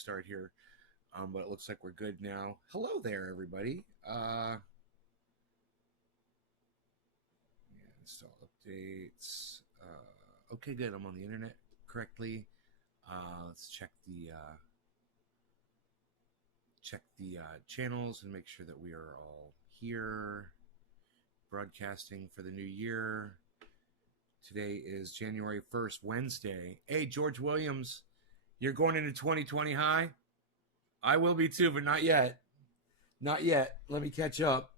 start here. But it looks like we're good now. Hello there, everybody. Install updates. Okay, good. I'm on the internet correctly. Let's check the channels and make sure that we are all here. Broadcasting for the new year. Today is January 1st, Wednesday. Hey, George Williams, you're going into 2020 high? I will be too, but not yet. Not yet. Let me catch up.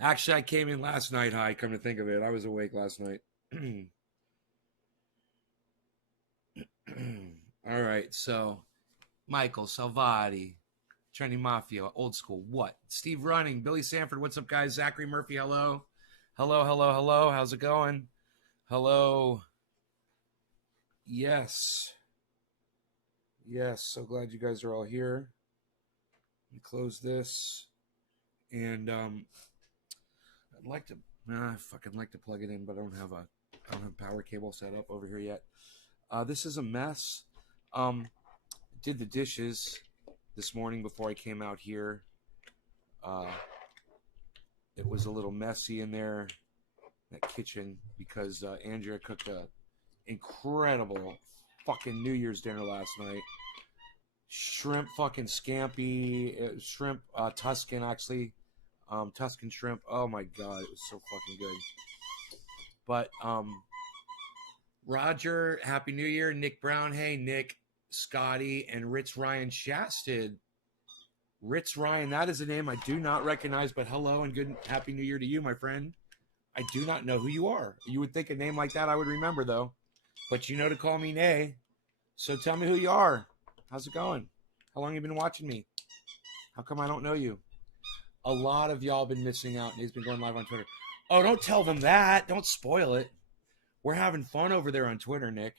Actually, I came in last night high, come to think of it. I was awake last night. All right, so Michael Salvati, Trendy Mafia, old school. What? Steve Running, Billy Sanford. What's up, guys? Zachary Murphy. Hello. Hello, hello, hello. How's it going? Hello. Yes. Yes. So glad you guys are all here. Let me close this. And I'd like to fucking like to plug it in, but I don't have a power cable set up over here yet. This is a mess. Did the dishes this morning before I came out here. It was a little messy in there, that kitchen, because Andrea cooked a incredible fucking New Year's dinner last night. Shrimp fucking scampi, shrimp Tuscan, actually. Tuscan shrimp. Oh my god, it was so fucking good. But Roger, Happy New Year. Nick Brown, hey Nick, Scotty, and Ritz Ryan Shasted. Ritz Ryan, that is a name I do not recognize, but hello and good Happy New Year to you, my friend. I do not know who you are. You would think a name like that I would remember, though. But you know to call me Nay. So tell me who you are. How's it going? How long have you been watching me? How come I don't know you? A lot of y'all been missing out, and he's been going live on Twitter. Oh, don't tell them that. Don't spoil it. We're having fun over there on Twitter, Nick.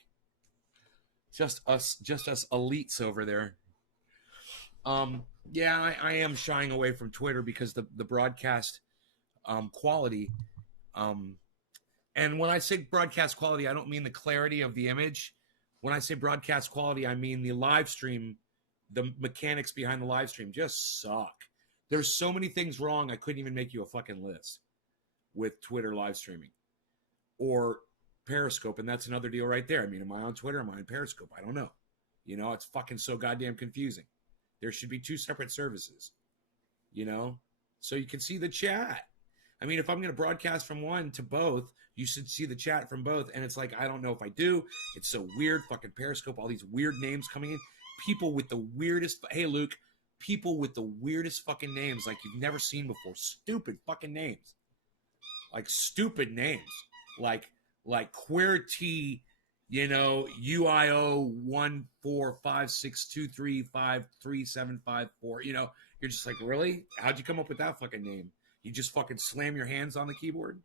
Just us elites over there. Yeah, I am shying away from Twitter because the broadcast quality. And when I say broadcast quality, I don't mean the clarity of the image. When I say broadcast quality, I mean the live stream, the mechanics behind the live stream just suck. There's so many things wrong, I couldn't even make you a fucking list with Twitter live streaming or Periscope, and that's another deal right there. I mean, am I on Twitter? Am I on Periscope? I don't know. You know, it's fucking so goddamn confusing. There should be two separate services, you know, so you can see the chat. I mean, if I'm going to broadcast from one to both, you should see the chat from both. And it's like, I don't know if I do. It's so weird. Fucking Periscope, all these weird names coming in. People with the weirdest, hey, Luke, people with the weirdest fucking names like you've never seen before. Stupid fucking names. Like stupid names. Like QWERTY, you know, UIO 14562353754. You know, you're just like, really? How'd you come up with that fucking name? You just fucking slam your hands on the keyboard?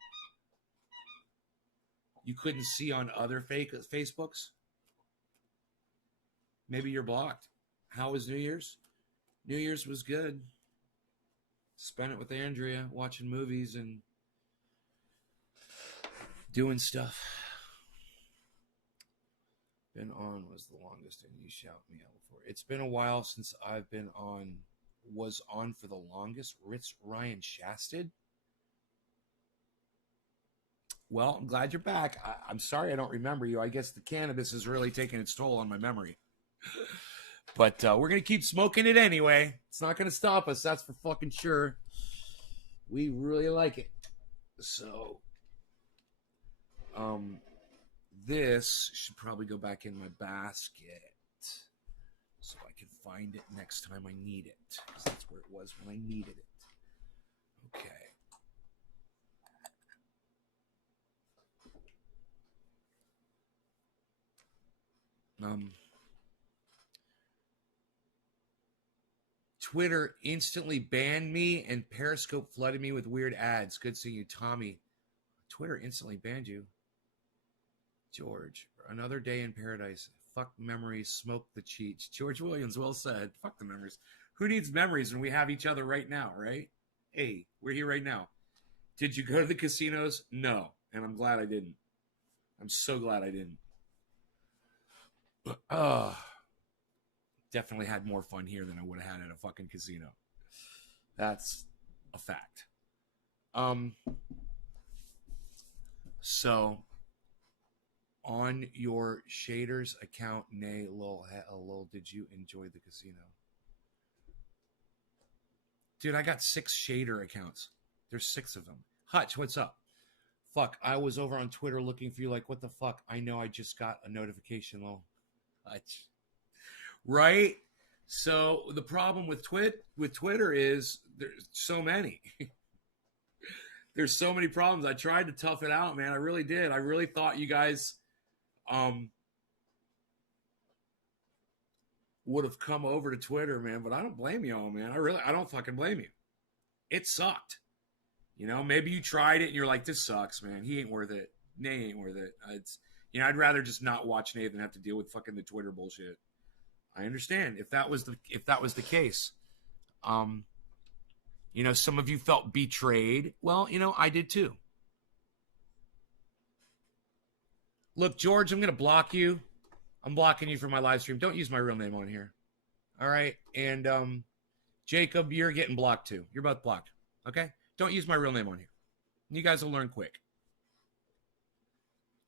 You couldn't see on other fake Facebooks? Maybe you're blocked. How was New Year's? New Year's was good. Spent it with Andrea, watching movies and doing stuff. Been on was the longest, and you shout me out before. It's been a while since I've been on, was on for the longest. Ritz Ryan Shasted. Well, I'm glad you're back. I'm sorry I don't remember you. I guess the cannabis is really taking its toll on my memory. But we're going to keep smoking it anyway. It's not going to stop us. That's for fucking sure. We really like it. So, this should probably go back in my basket so I can find it next time I need it, because that's where it was when I needed it. Okay. Twitter instantly banned me and Periscope flooded me with weird ads. Good seeing you, Tommy. Twitter instantly banned you. George, another day in paradise. Fuck memories, smoke the cheats. George Williams, well said. Fuck the memories. Who needs memories when we have each other right now, right? Hey, we're here right now. Did you go to the casinos? No. And I'm glad I didn't. I'm so glad I didn't. definitely had more fun here than I would have had at a fucking casino. That's a fact. So on your shaders account, nay, lol, did you enjoy the casino? Dude, I got 6 shader accounts. There's 6 of them. Hutch, what's up? Fuck, I was over on Twitter looking for you like, what the fuck? I know I just got a notification, lol. Hutch. Right? So the problem with Twitter is there's so many. There's so many problems. I tried to tough it out, man. I really did. I really thought you guys would have come over to Twitter, man, but I don't blame you all, man. I don't fucking blame you. It sucked. You know, maybe you tried it and you're like, this sucks, man. He ain't worth it. Nay ain't worth it. It's, you know, I'd rather just not watch Nay than have to deal with fucking the Twitter bullshit. I understand if that was the case. You know, some of you felt betrayed. Well, you know, I did too. Look, George, I'm going to block you. I'm blocking you from my live stream. Don't use my real name on here. All right? And Jacob, you're getting blocked too. You're both blocked. Okay? Don't use my real name on here. You guys will learn quick.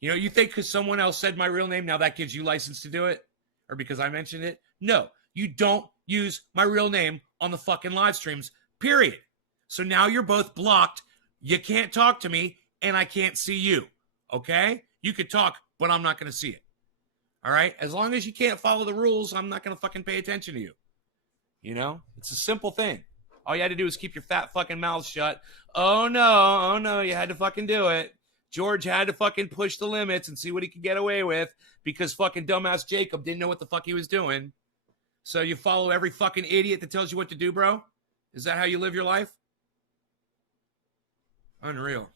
You know, you think because someone else said my real name, now that gives you license to do it? Or because I mentioned it? No, you don't use my real name on the fucking live streams, period. So now you're both blocked. You can't talk to me, and I can't see you. Okay? You could talk, but I'm not going to see it. All right? As long as you can't follow the rules, I'm not going to fucking pay attention to you. You know? It's a simple thing. All you had to do is keep your fat fucking mouth shut. Oh, no, you had to fucking do it. George had to fucking push the limits and see what he could get away with because fucking dumbass Jacob didn't know what the fuck he was doing. So you follow every fucking idiot that tells you what to do, bro? Is that how you live your life? Unreal.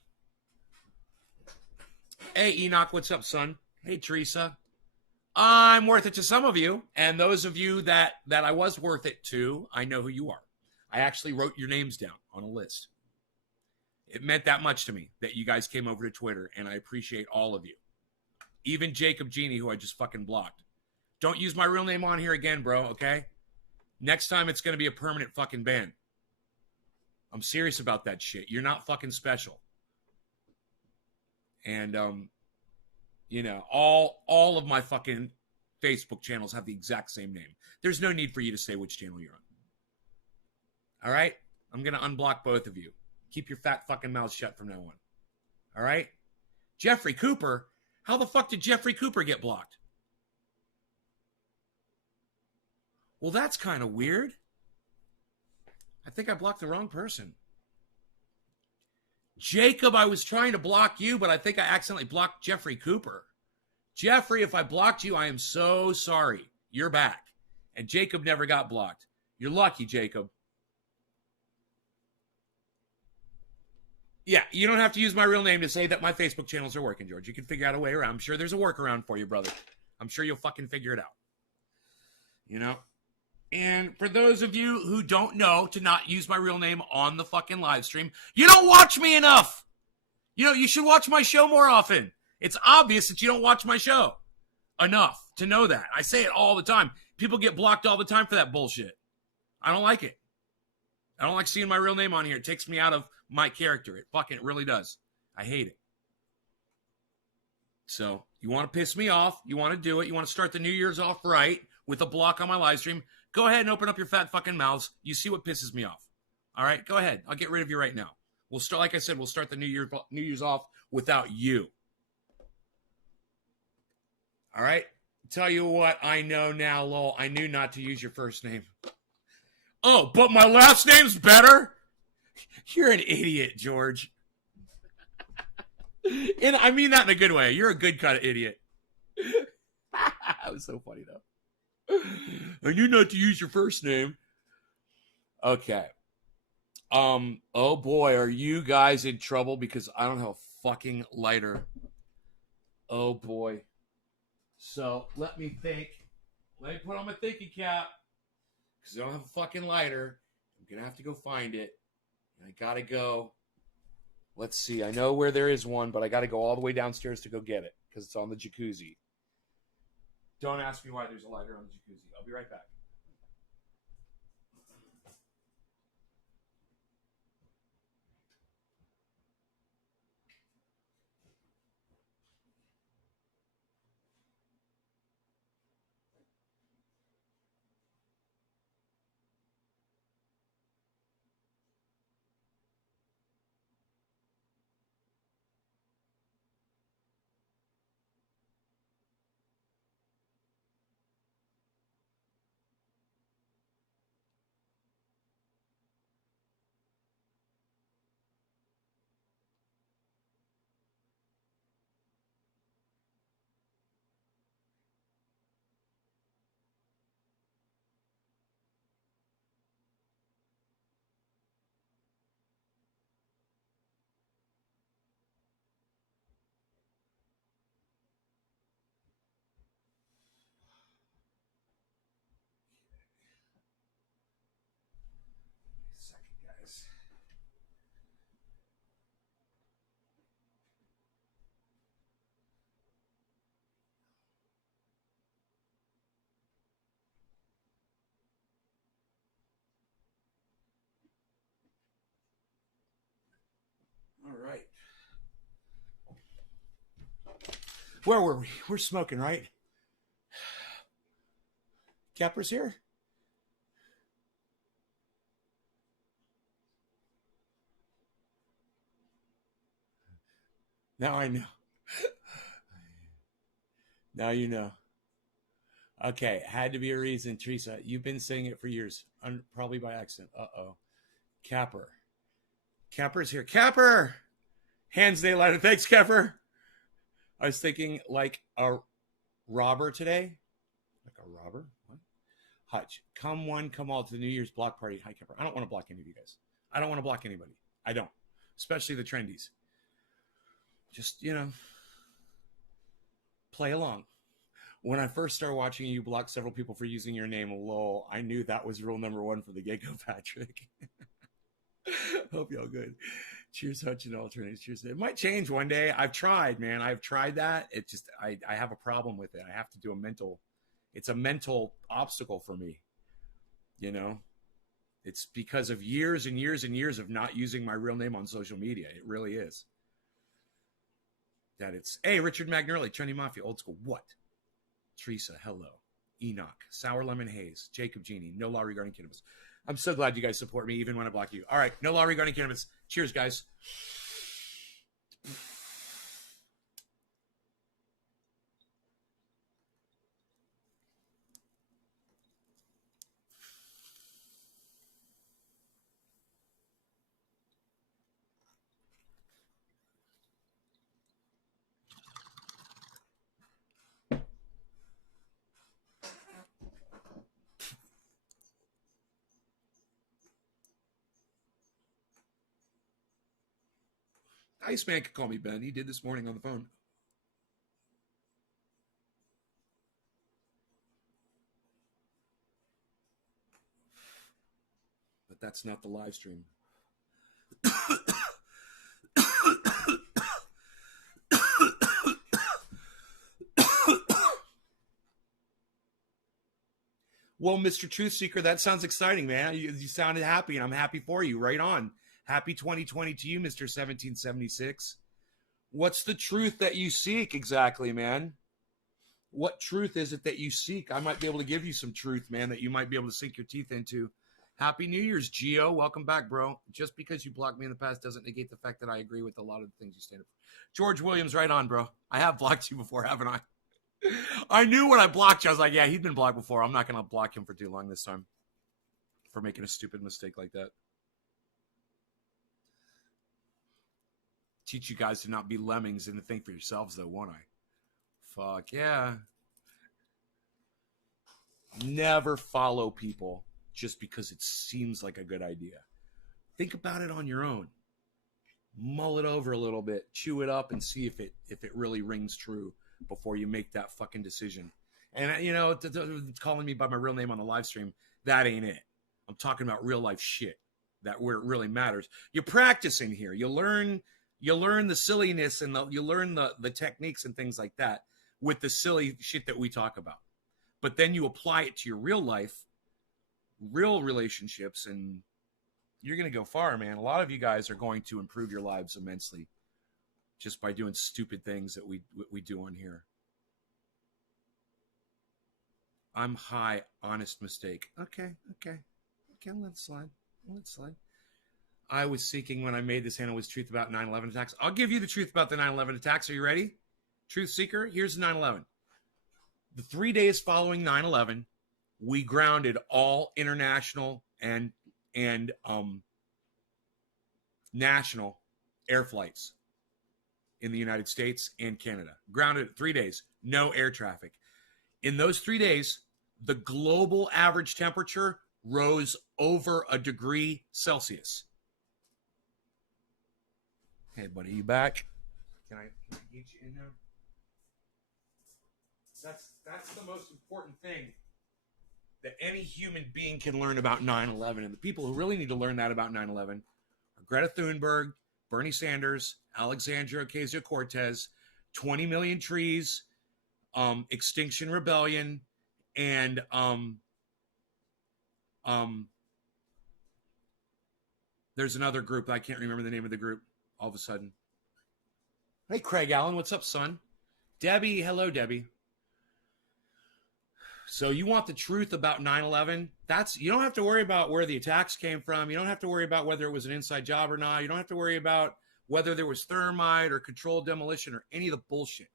Hey, Enoch, what's up, son? Hey, Teresa. I'm worth it to some of you, and those of you that I was worth it to, I know who you are. I actually wrote your names down on a list. It meant that much to me that you guys came over to Twitter, and I appreciate all of you. Even Jacob Genie, who I just fucking blocked. Don't use my real name on here again, bro, okay? Next time, it's going to be a permanent fucking ban. I'm serious about that shit. You're not fucking special. And, you know, all of my fucking Facebook channels have the exact same name. There's no need for you to say which channel you're on. All right? I'm going to unblock both of you. Keep your fat fucking mouth shut from now on. All right? Jeffrey Cooper? How the fuck did Jeffrey Cooper get blocked? Well, that's kind of weird. I think I blocked the wrong person. Jacob, I was trying to block you, but I think I accidentally blocked Jeffrey Cooper. Jeffrey, if I blocked you, I am so sorry. You're back. And Jacob never got blocked. You're lucky, Jacob. Yeah, you don't have to use my real name to say that my Facebook channels are working, George. You can figure out a way around. I'm sure there's a workaround for you, brother. I'm sure you'll fucking figure it out. You know? And for those of you who don't know to not use my real name on the fucking live stream, you don't watch me enough. You know, you should watch my show more often. It's obvious that you don't watch my show enough to know that. I say it all the time. People get blocked all the time for that bullshit. I don't like it. I don't like seeing my real name on here. It takes me out of my character. It fucking really does. I hate it. So, you want to piss me off, you want to do it, you want to start the New Year's off right with a block on my live stream, go ahead and open up your fat fucking mouths. You see what pisses me off. All right? Go ahead. I'll get rid of you right now. We'll start, like I said, we'll start the New Year's off without you. All right? Tell you what I know now, lol. I knew not to use your first name. Oh, but my last name's better? You're an idiot, George. And I mean that in a good way. You're a good kind of idiot. That was so funny, though. I knew not to use your first name. Okay. Oh boy, are you guys in trouble because I don't have a fucking lighter. Oh boy. So let me think. Let me put on my thinking cap. Because I don't have a fucking lighter. I'm going to have to go find it. And I got to go. Let's see. I know where there is one, but I got to go all the way downstairs to go get it. Because it's on the jacuzzi. Don't ask me why there's a lighter on the jacuzzi. I'll be right back. Where were we? We're smoking, right? Kepper's here. Now I know. Now you know. Okay, had to be a reason, Teresa. You've been saying it for years, probably by accident. Uh-oh. Capper. Capper's here. Capper! Hands day lighter. Thanks, Capper. I was thinking like a robber today. Like a robber? What? Hutch. Come one, come all to the New Year's block party. Hi, Capper. I don't want to block any of you guys. I don't want to block anybody. I don't. Especially the trendies. Just, play along. When I first started watching you block several people for using your name, lol, I knew that was rule number one for the Gecko Patrick. Hope y'all good. Cheers, Hutch and alternates. Cheers. It might change one day. I've tried, man. I've tried that. It just, I have a problem with it. I have to do it's a mental obstacle for me. It's because of years and years and years of not using my real name on social media. It really is. Hey, Richard Magnarelli, Trendy Mafia, old school. What? Teresa, hello. Enoch, Sour Lemon Haze, Jacob Genie, no law regarding cannabis. I'm so glad you guys support me even when I block you. All right, no law regarding cannabis. Cheers, guys. Iceman could call me Ben. He did this morning on the phone. But that's not the live stream. Well, Mr. Truth Seeker, that sounds exciting, man. You sounded happy, and I'm happy for you. Right on. Happy 2020 to you, Mr. 1776. What's the truth that you seek exactly, man? What truth is it that you seek? I might be able to give you some truth, man, that you might be able to sink your teeth into. Happy New Year's, Gio. Welcome back, bro. Just because you blocked me in the past doesn't negate the fact that I agree with a lot of the things you stand up for. George Williams, right on, bro. I have blocked you before, haven't I? I knew when I blocked you, I was like, yeah, he's been blocked before. I'm not going to block him for too long this time for making a stupid mistake like that. Teach you guys to not be lemmings and to think for yourselves, though, won't I? Fuck yeah. Never follow people just because it seems like a good idea. Think about it on your own. Mull it over a little bit, chew it up, and see if it really rings true before you make that fucking decision. And calling me by my real name on the live stream, that ain't it. I'm talking about real life shit, that where it really matters. You're practicing here. You learn the silliness and you learn the techniques and things like that with the silly shit that we talk about. But then you apply it to your real life, real relationships, and you're going to go far, man. A lot of you guys are going to improve your lives immensely just by doing stupid things that we do on here. I'm high, honest mistake. Okay, let it slide. I was seeking when I made this handle was truth about 9/11 attacks. I'll give you the truth about the 9/11 attacks. Are you ready? Truth seeker, here's 9/11. The 3 days following 9/11, we grounded all international and national air flights in the United States and Canada. Grounded 3 days, no air traffic. In those 3 days, the global average temperature rose over 1 degree Celsius. Hey, buddy, you back? Can I get you in there? That's the most important thing that any human being can learn about 9/11. And the people who really need to learn that about 9/11 are Greta Thunberg, Bernie Sanders, Alexandria Ocasio-Cortez, 20 million trees, Extinction Rebellion, and there's another group. I can't remember the name of the group all of a sudden. Hey, Craig Allen, what's up, son? Debbie, hello, Debbie. So you want the truth about 9/11? You don't have to worry about where the attacks came from. You don't have to worry about whether it was an inside job or not. You don't have to worry about whether there was thermite or controlled demolition or any of the bullshit.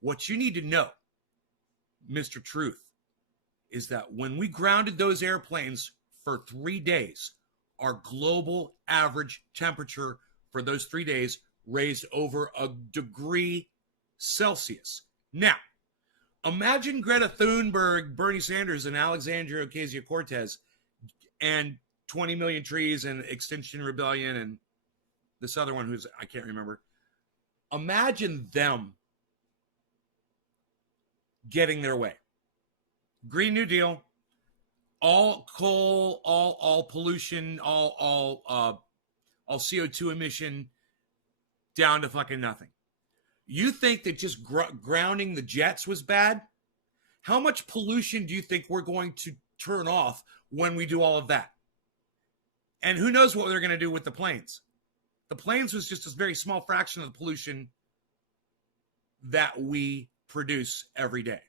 What you need to know, Mr. Truth, is that when we grounded those airplanes for 3 days, our global average temperature for those 3 days raised over a degree Celsius. Now, imagine Greta Thunberg, Bernie Sanders, and Alexandria Ocasio-Cortez and 20 million trees and Extinction Rebellion and this other one who's, I can't remember. Imagine them getting their way. Green New Deal, all coal, all pollution, all CO2 emission down to fucking nothing. You think that just grounding the jets was bad? How much pollution do you think we're going to turn off when we do all of that? And who knows what they're going to do with the planes? The planes was just a very small fraction of the pollution that we produce every day.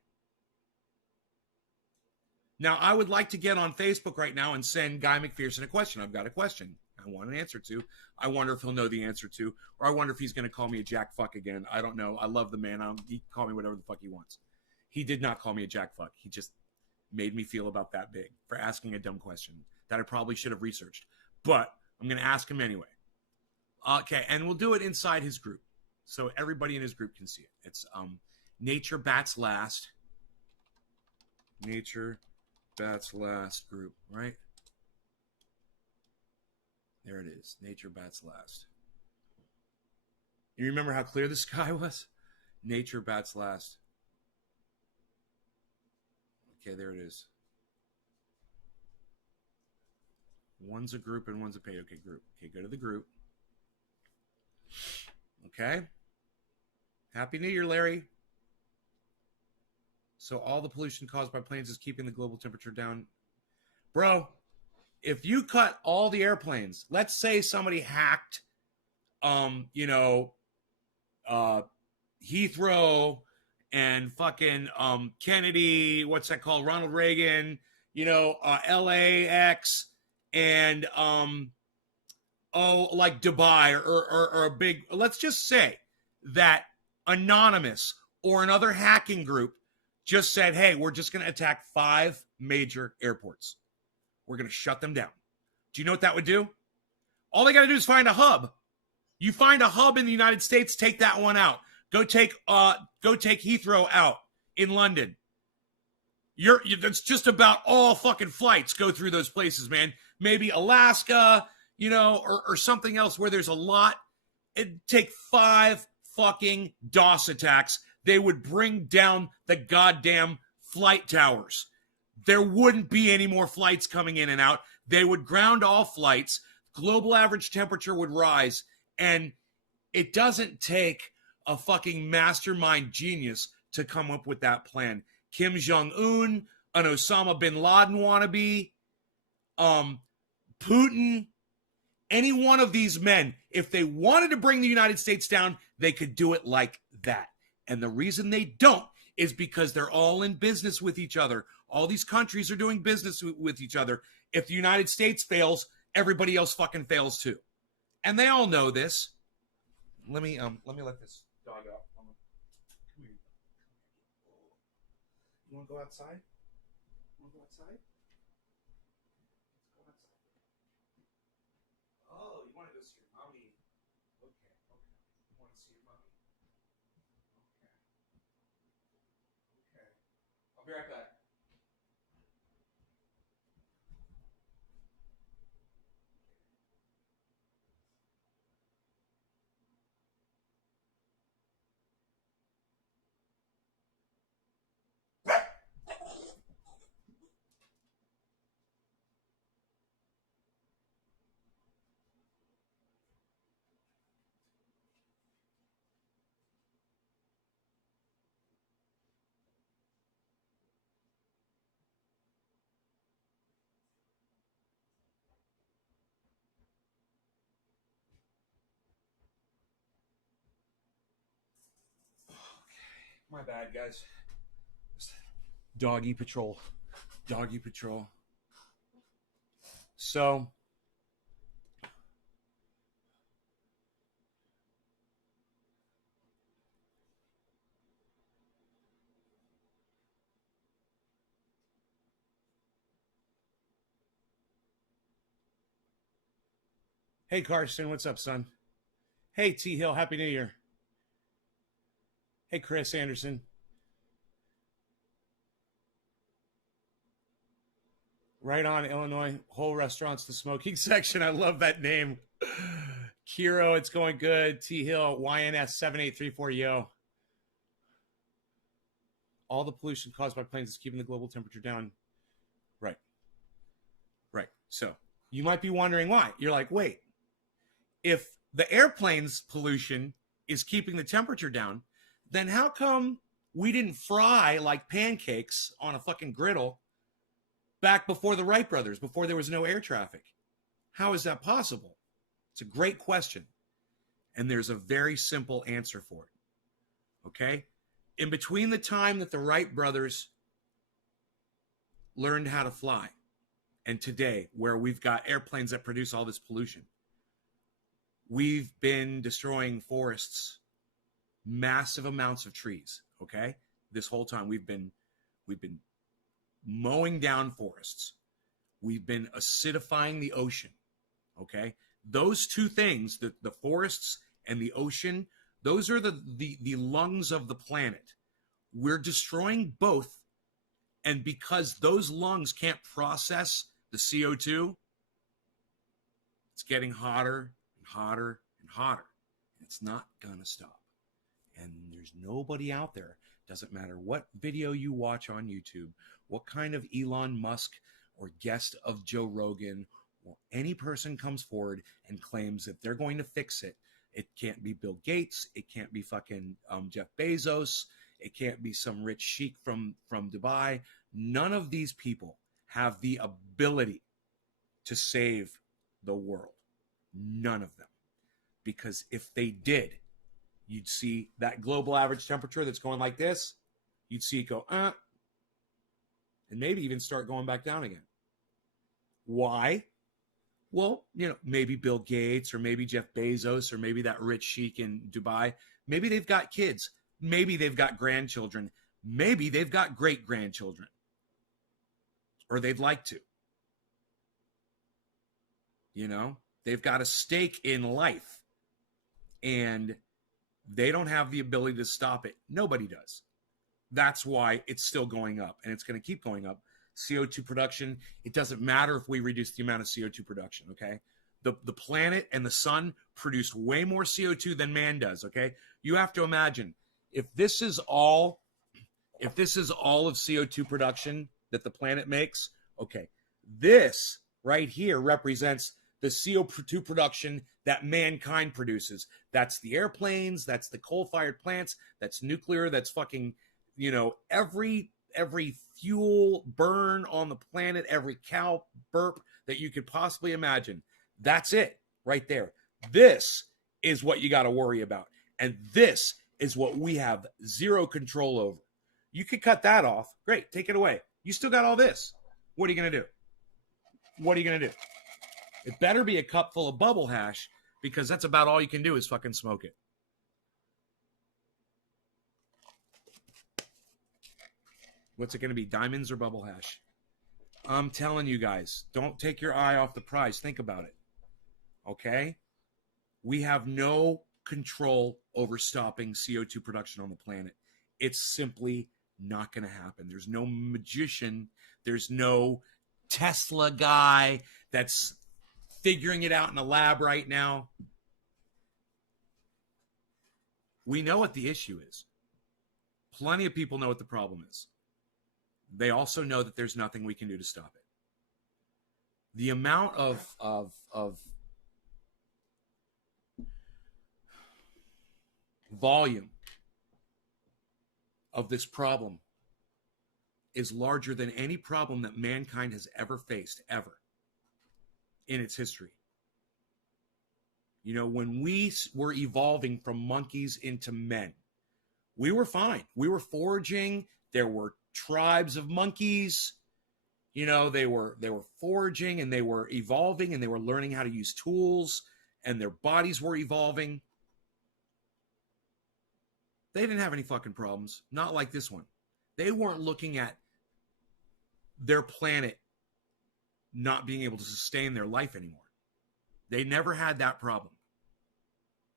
Now, I would like to get on Facebook right now and send Guy McPherson a question. I've got a question I want an answer to. I wonder if he'll know the answer to, or I wonder if he's going to call me a jack fuck again. I don't know. I love the man. He can call me whatever the fuck he wants. He did not call me a jack fuck. He just made me feel about that big for asking a dumb question that I probably should have researched. But I'm going to ask him anyway. Okay, and we'll do it inside his group, so everybody in his group can see it. It's Nature Bats Last. Nature Bats Last group, right? There it is. Nature Bats Last. You remember how clear the sky was? Nature Bats Last. Okay, there it is. One's a group and one's a paid. Okay, group. Okay, go to the group. Okay. Happy New Year, Larry. So all the pollution caused by planes is keeping the global temperature down. Bro, if you cut all the airplanes, let's say somebody hacked, Heathrow and fucking Kennedy, what's that called? Ronald Reagan, LAX and like Dubai or a big, let's just say that Anonymous or another hacking group just said, hey, we're just going to attack 5 major airports. We're going to shut them down. Do you know what that would do? All they got to do is find a hub. You find a hub in the United States, take that one out. Go take Heathrow out in London. That's just about all fucking flights go through those places, man. Maybe Alaska, or something else where there's a lot. It'd take 5 fucking DOS attacks. They would bring down the goddamn flight towers. There wouldn't be any more flights coming in and out. They would ground all flights. Global average temperature would rise. And it doesn't take a fucking mastermind genius to come up with that plan. Kim Jong-un, an Osama bin Laden wannabe, Putin, any one of these men, if they wanted to bring the United States down, they could do it like that. And the reason they don't is because they're all in business with each other. All these countries are doing business with each other. If the United States fails, everybody else fucking fails too. And they all know this. Let me let this dog out. Come here. You want to go outside? You want to go outside? Go outside. Oh, you want to go see your mommy? Okay. You want to see your mommy? Okay. I'll be right back. My bad, guys. Doggy patrol. Doggy patrol. So, hey, Carson, what's up, son? Hey, T Hill, Happy New Year. Hey, Chris Anderson. Right on, Illinois. Whole restaurant's the smoking section. I love that name. Kiro, it's going good. T Hill, YNS7834, yo. All the pollution caused by planes is keeping the global temperature down. Right. Right. So you might be wondering why. You're like, wait, if the airplane's pollution is keeping the temperature down, then how come we didn't fry like pancakes on a fucking griddle back before the Wright brothers, before there was no air traffic? How is that possible? It's a great question. And there's a very simple answer for it. Okay? In between the time that the Wright brothers learned how to fly and today, where we've got airplanes that produce all this pollution, we've been destroying forests, massive amounts of trees. Okay? This whole time we've been mowing down forests. We've been acidifying the ocean. Okay? Those two things, the forests and the ocean, those are the lungs of the planet. We're destroying both. And because those lungs can't process the CO2, it's getting hotter and hotter and hotter. It's not going to stop. And there's nobody out there, doesn't matter what video you watch on YouTube, what kind of Elon Musk or guest of Joe Rogan or any person comes forward and claims that they're going to fix it. It can't be Bill Gates. It can't be fucking Jeff Bezos. It can't be some rich sheik from Dubai. None of these people have the ability to save the world. None of them. Because if they did, you'd see that global average temperature that's going like this. You'd see it go, and maybe even start going back down again. Why? Well, maybe Bill Gates or maybe Jeff Bezos or maybe that rich sheik in Dubai. Maybe they've got kids. Maybe they've got grandchildren. Maybe they've got great-grandchildren. Or they'd like to. They've got a stake in life. And they don't have the ability to stop it. Nobody does. That's why it's still going up. And it's going to keep going up. CO2 production, it doesn't matter if we reduce the amount of CO2 production, okay? The planet and the sun produce way more CO2 than man does, okay? You have to imagine, if this is all of CO2 production that the planet makes, okay, this right here represents the CO2 production that mankind produces. That's the airplanes, that's the coal-fired plants, that's nuclear, that's fucking, every fuel burn on the planet, every cow burp that you could possibly imagine. That's it right there. This is what you got to worry about. And this is what we have zero control over. You could cut that off. Great. Take it away. You still got all this. What are you going to do? What are you going to do? It better be a cup full of bubble hash, because that's about all you can do is fucking smoke it. What's it going to be? Diamonds or bubble hash? I'm telling you guys, don't take your eye off the prize. Think about it. Okay? We have no control over stopping CO2 production on the planet. It's simply not going to happen. There's no magician. There's no Tesla guy that's figuring it out in a lab right now. We know what the issue is. Plenty of people know what the problem is. They also know that there's nothing we can do to stop it. The amount of volume of this problem is larger than any problem that mankind has ever faced, ever, in its history. When we were evolving from monkeys into men, We were fine. We were foraging. There were tribes of monkeys. You know, they were foraging and they were evolving and they were learning how to use tools and their bodies were evolving. They didn't have any fucking problems. Not like this one. They weren't looking at their planet not being able to sustain their life anymore. They never had that problem.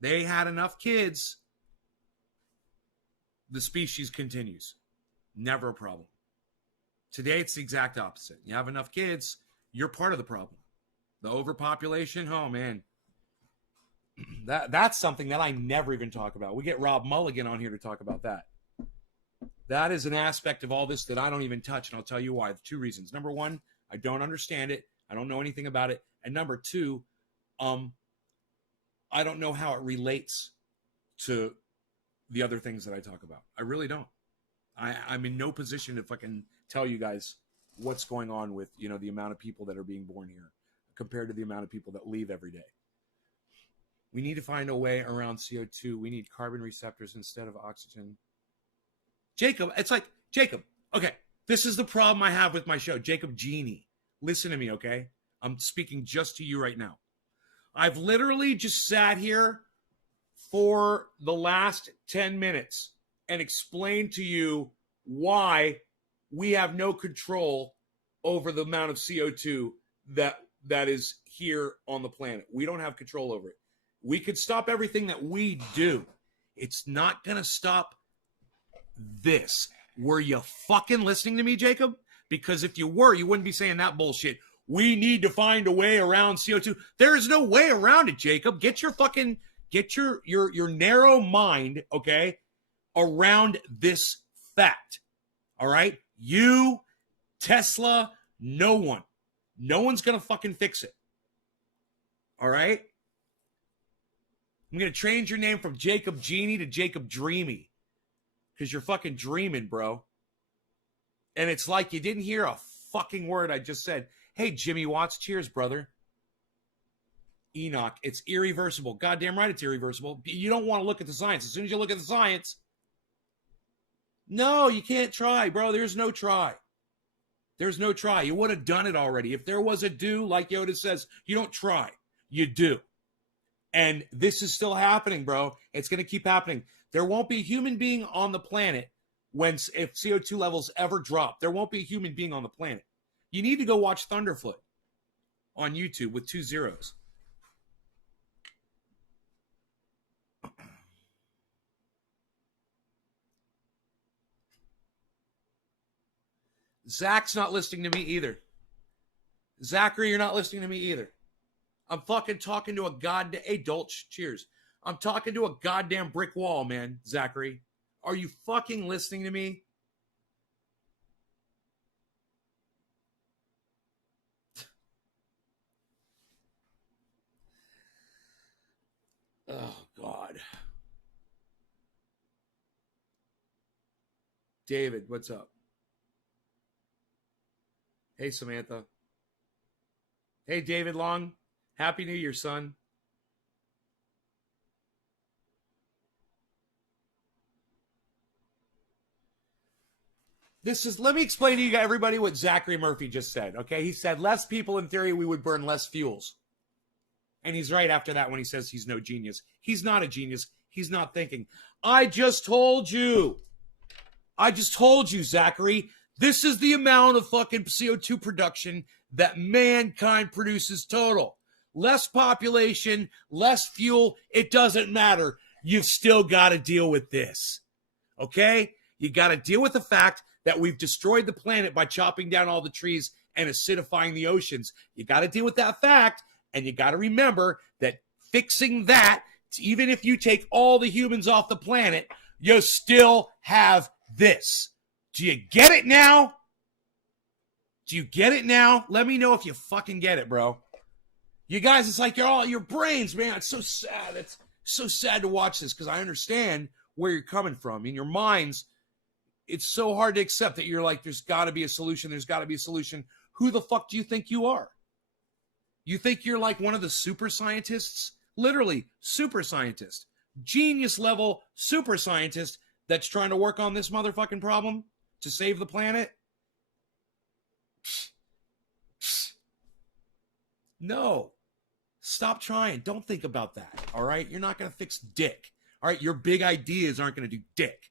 They had enough kids. The species continues. Never a problem. Today, it's the exact opposite. You have enough kids, you're part of the problem. The overpopulation, oh man. That's something that I never even talk about. We get Rob Mulligan on here to talk about that. That is an aspect of all this that I don't even touch, and I'll tell you why. 2 reasons. Number 1, I don't understand it. I don't know anything about it. And number 2, I don't know how it relates to the other things that I talk about. I really don't. I'm in no position to fucking tell you guys what's going on with, you know, the amount of people that are being born here compared to the amount of people that leave every day. We need to find a way around CO2. We need carbon receptors instead of oxygen. Jacob, it's like, Jacob, okay, this is the problem I have with my show. Jacob Genie, listen to me, okay? I'm speaking just to you right now. I've literally just sat here for the last 10 minutes and explained to you why we have no control over the amount of CO2 that is here on the planet. We don't have control over it. We could stop everything that we do. It's not going to stop this. Were you fucking listening to me, Jacob? Because if you were, you wouldn't be saying that bullshit. We need to find a way around CO2. There is no way around it, Jacob. Get your narrow mind, okay, around this fact. All right? You, Tesla, no one. No one's going to fucking fix it. All right? I'm going to change your name from Jacob Genie to Jacob Dreamy. Because you're fucking dreaming, bro. And it's like you didn't hear a fucking word I just said. Hey, Jimmy Watts, cheers, brother. Enoch, it's irreversible. Goddamn right it's irreversible. You don't want to look at the science. As soon as you look at the science, no, you can't try, bro. There's no try. There's no try. You would have done it already. If there was a do, like Yoda says, you don't try. You do. And this is still happening, bro. It's going to keep happening. There won't be a human being on the planet if CO2 levels ever drop. There won't be a human being on the planet. You need to go watch Thunderfoot on YouTube with 2 zeros. Zach's not listening to me either. Zachary, you're not listening to me either. I'm fucking talking to a goddamn... Hey, Dolch, cheers. I'm talking to a goddamn brick wall, man, Zachary. Are you fucking listening to me? Oh, God. David, what's up? Hey, Samantha. Hey, David Long. Happy New Year, son. Let me explain to you everybody what Zachary Murphy just said, okay? He said, less people, in theory, we would burn less fuels. And he's right after that when he says he's no genius. He's not a genius. He's not thinking. I just told you, Zachary, this is the amount of fucking CO2 production that mankind produces total. Less population, less fuel, it doesn't matter. You've still got to deal with this, okay? You got to deal with the fact that we've destroyed the planet by chopping down all the trees and acidifying the oceans. You got to deal with that fact, and you got to remember that fixing that, even if you take all the humans off the planet, you still have this. Do you get it now? Do you get it now? Let me know if you fucking get it, bro. You guys, it's like your brains, man. It's so sad. It's so sad to watch this because I understand where you're coming from. In your minds, it's so hard to accept that you're like, there's got to be a solution. There's got to be a solution. Who the fuck do you think you are? You think you're like one of the super scientists? Literally, super scientist. Genius level super scientist that's trying to work on this motherfucking problem to save the planet? No. Stop trying. Don't think about that. All right? You're not going to fix dick. All right? Your big ideas aren't going to do dick.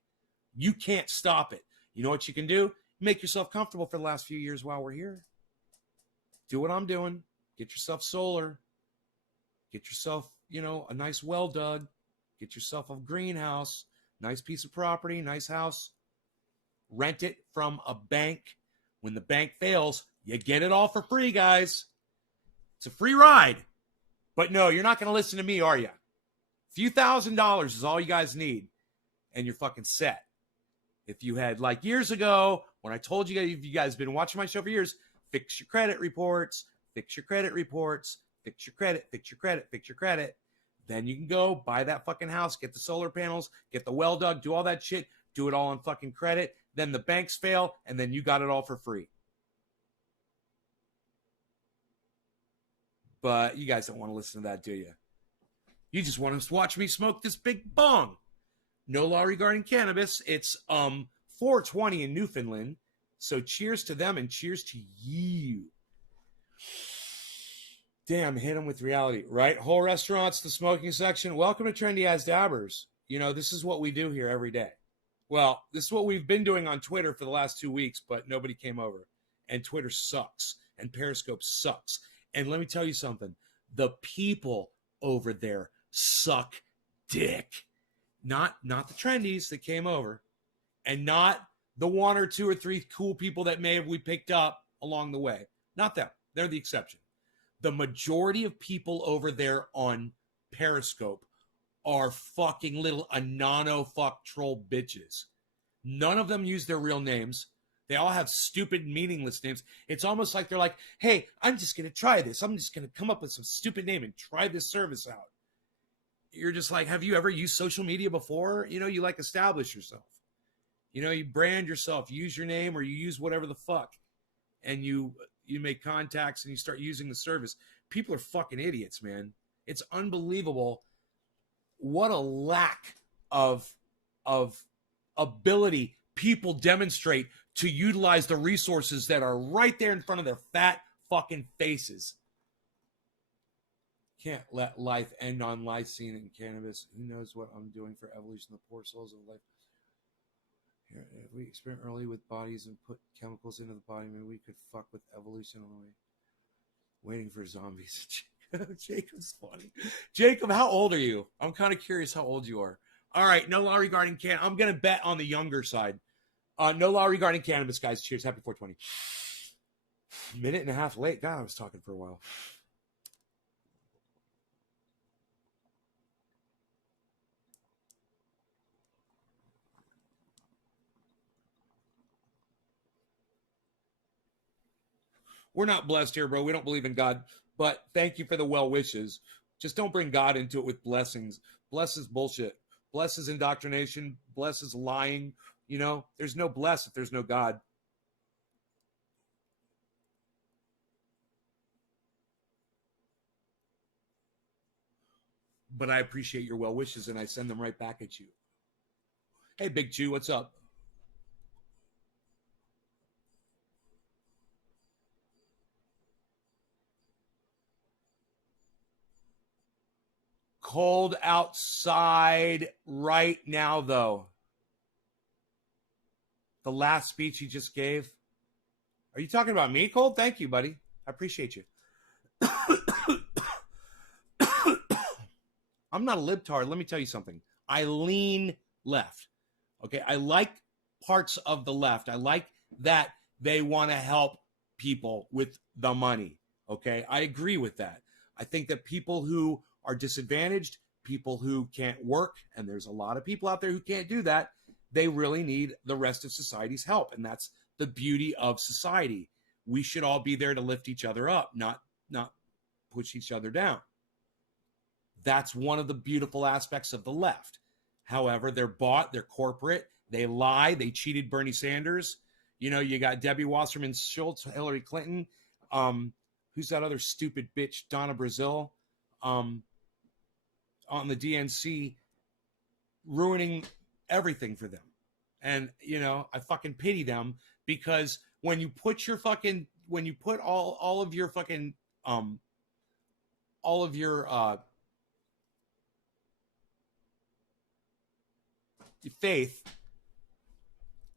You can't stop it. You know what you can do? Make yourself comfortable for the last few years while we're here. Do what I'm doing. Get yourself solar. Get yourself, a nice well dug. Get yourself a greenhouse. Nice piece of property, nice house. Rent it from a bank. When the bank fails, you get it all for free, guys. It's a free ride. But no, you're not going to listen to me, are you? A few $1,000s is all you guys need, and you're fucking set. If you had, like years ago, when I told you guys, if you guys have been watching my show for years, fix your credit reports, fix your credit reports, fix your credit, fix your credit, fix your credit. Then you can go buy that fucking house, get the solar panels, get the well dug, do all that shit, do it all on fucking credit. Then the banks fail, and then you got it all for free. But you guys don't want to listen to that, do you? You just want to watch me smoke this big bong. No law regarding cannabis. It's 4:20 in Newfoundland. So cheers to them and cheers to you. Damn, hit them with reality, right? Whole restaurants, the smoking section. Welcome to Trendy As Dabbers. This is what we do here every day. Well, this is what we've been doing on Twitter for the last 2 weeks, but nobody came over. And Twitter sucks. And Periscope sucks. And let me tell you something. The people over there suck dick. Not the trendies that came over. And not the 1 or 2 or 3 cool people that we picked up along the way. Not them. They're the exception. The majority of people over there on Periscope are fucking little anano fuck troll bitches. None of them use their real names. They all have stupid, meaningless names. It's almost like they're like, hey, I'm just going to try this. I'm just going to come up with some stupid name and try this service out. You're just like, have you ever used social media before? You like establish yourself. You brand yourself, use your name, or you use whatever the fuck. And you make contacts and you start using the service. People are fucking idiots, man. It's unbelievable what a lack of ability people demonstrate to utilize the resources that are right there in front of their fat fucking faces. Can't let life end on lysine and cannabis. Who knows what I'm doing for evolution of the poor souls of life. Here, if we experiment early with bodies and put chemicals into the body, maybe we could fuck with evolution on the way. Waiting for zombies. Jacob's funny. Jacob, how old are you? I'm kind of curious how old you are. All right, no law regarding cannabis. I'm going to bet on the younger side. No law regarding cannabis, guys. Cheers. Happy 420. Minute and a half late. God, I was talking for a while. We're not blessed here, bro. We don't believe in God. But thank you for the well wishes. Just don't bring God into it with blessings. Bless is bullshit. Bless is indoctrination. Bless is lying. There's no bless if there's no God. But I appreciate your well wishes and I send them right back at you. Hey, Big Jew, what's up? Cold outside right now, though. The last speech you just gave. Are you talking about me, Cold? Thank you, buddy. I appreciate you. I'm not a libtard. Let me tell you something. I lean left. Okay. I like parts of the left. I like that they want to help people with the money. Okay. I agree with that. I think that people who are disadvantaged, people who can't work, and there's a lot of people out there who can't do that, they really need the rest of society's help. And that's the beauty of society. We should all be there to lift each other up, not push each other down. That's one of the beautiful aspects of the left. However, they're bought, they're corporate, they lie, they cheated Bernie Sanders. You got Debbie Wasserman Schultz, Hillary Clinton. Who's that other stupid bitch, Donna Brazil, on the DNC, ruining everything for them. And, you know, I fucking pity them because when you put your fucking, when you put all of your fucking, all of your faith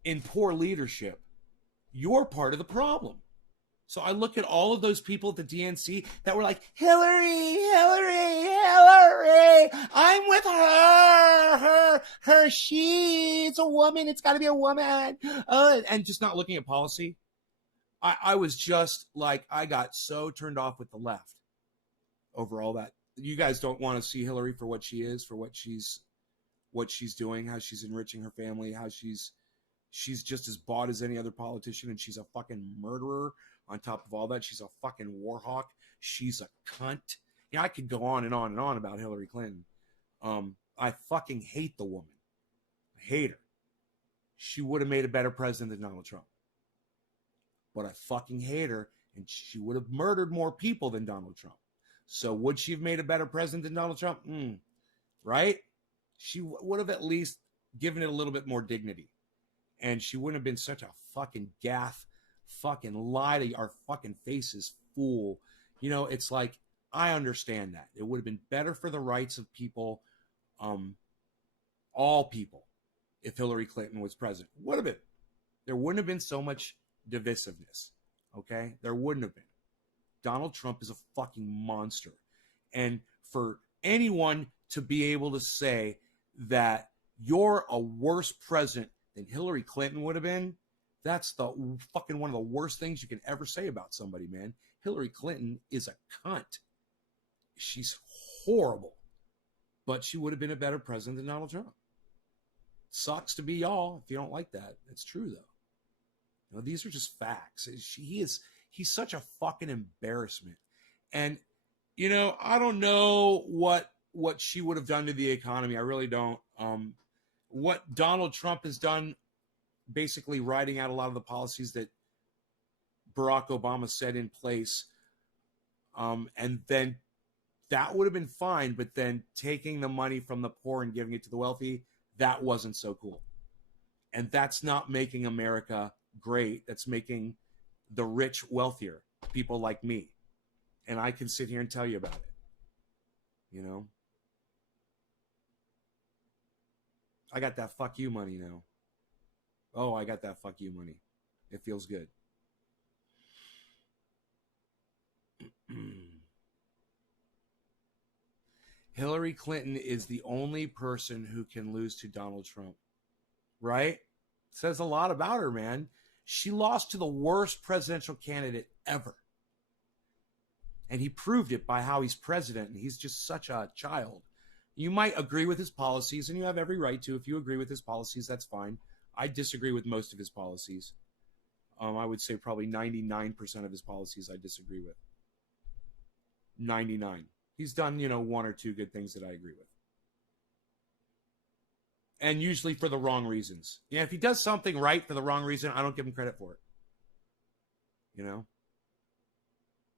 in poor leadership, you're part of the problem. So I look at all of those people at the DNC that were like, Hillary, Hillary, Hillary, I'm with her, she's a woman, it's got to be a woman, and just not looking at policy. I was just like, I got so turned off with the left over all that. You guys don't want to see Hillary for what she is, for what she's doing, how she's enriching her family, how she's just as bought as any other politician, and she's a fucking murderer. On top of all that, she's a fucking war hawk. She's a cunt. Yeah, I could go on and on and on about Hillary Clinton. I fucking hate the woman. I hate her. She would have made a better president than Donald Trump. But I fucking hate her, and she would have murdered more people than Donald Trump. So would she have made a better president than Donald Trump? Right? She would have at least given it a little bit more dignity. And she wouldn't have been such a fucking gaff, fucking lie to our fucking faces, fool. You know, it's like, I understand that. It would have been better for the rights of people, all people, if Hillary Clinton was president. Would have been. There wouldn't have been so much divisiveness. Okay? There wouldn't have been. Donald Trump is a fucking monster. And for anyone to be able to say that you're a worse president than Hillary Clinton would have been, that's the fucking one of the worst things you can ever say about somebody, man. Hillary Clinton is a cunt. She's horrible. But she would have been a better president than Donald Trump. Sucks to be y'all if you don't like that. It's true, though. You know, these are just facts. He's such a fucking embarrassment. And, you know, I don't know what she would have done to the economy. I really don't. What Donald Trump has done, basically writing out a lot of the policies that Barack Obama set in place, and then that would have been fine, but then taking the money from the poor and giving it to the wealthy, that wasn't so cool. And that's not making America great. That's making the rich wealthier, people like me. And I can sit here and tell you about it. You know? I got that fuck you money now. Oh, I got that fuck you money. It feels good. Hillary Clinton is the only person who can lose to Donald Trump. Right? Says a lot about her, man. She lost to the worst presidential candidate ever. And he proved it by how he's president. And he's just such a child. You might agree with his policies, and you have every right to. If you agree with his policies, that's fine. I disagree with most of his policies. I would say probably 99% of his policies I disagree with. 99. He's done, you know, one or two good things that I agree with. And usually for the wrong reasons. Yeah, if he does something right for the wrong reason, I don't give him credit for it. You know?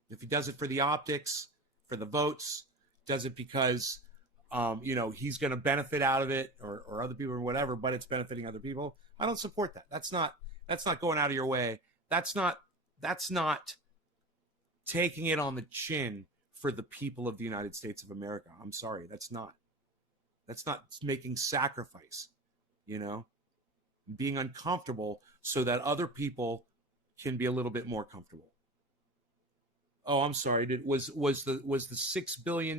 If he does it for the optics, for the votes, does it because, you know, he's going to benefit out of it, or other people or whatever, but it's benefiting other people, I don't support that. That's not going out of your way. That's not taking it on the chin for the people of the United States of America. I'm sorry. That's not making sacrifice, you know, being uncomfortable so that other people can be a little bit more comfortable. Oh, I'm sorry. Was the $6 billion,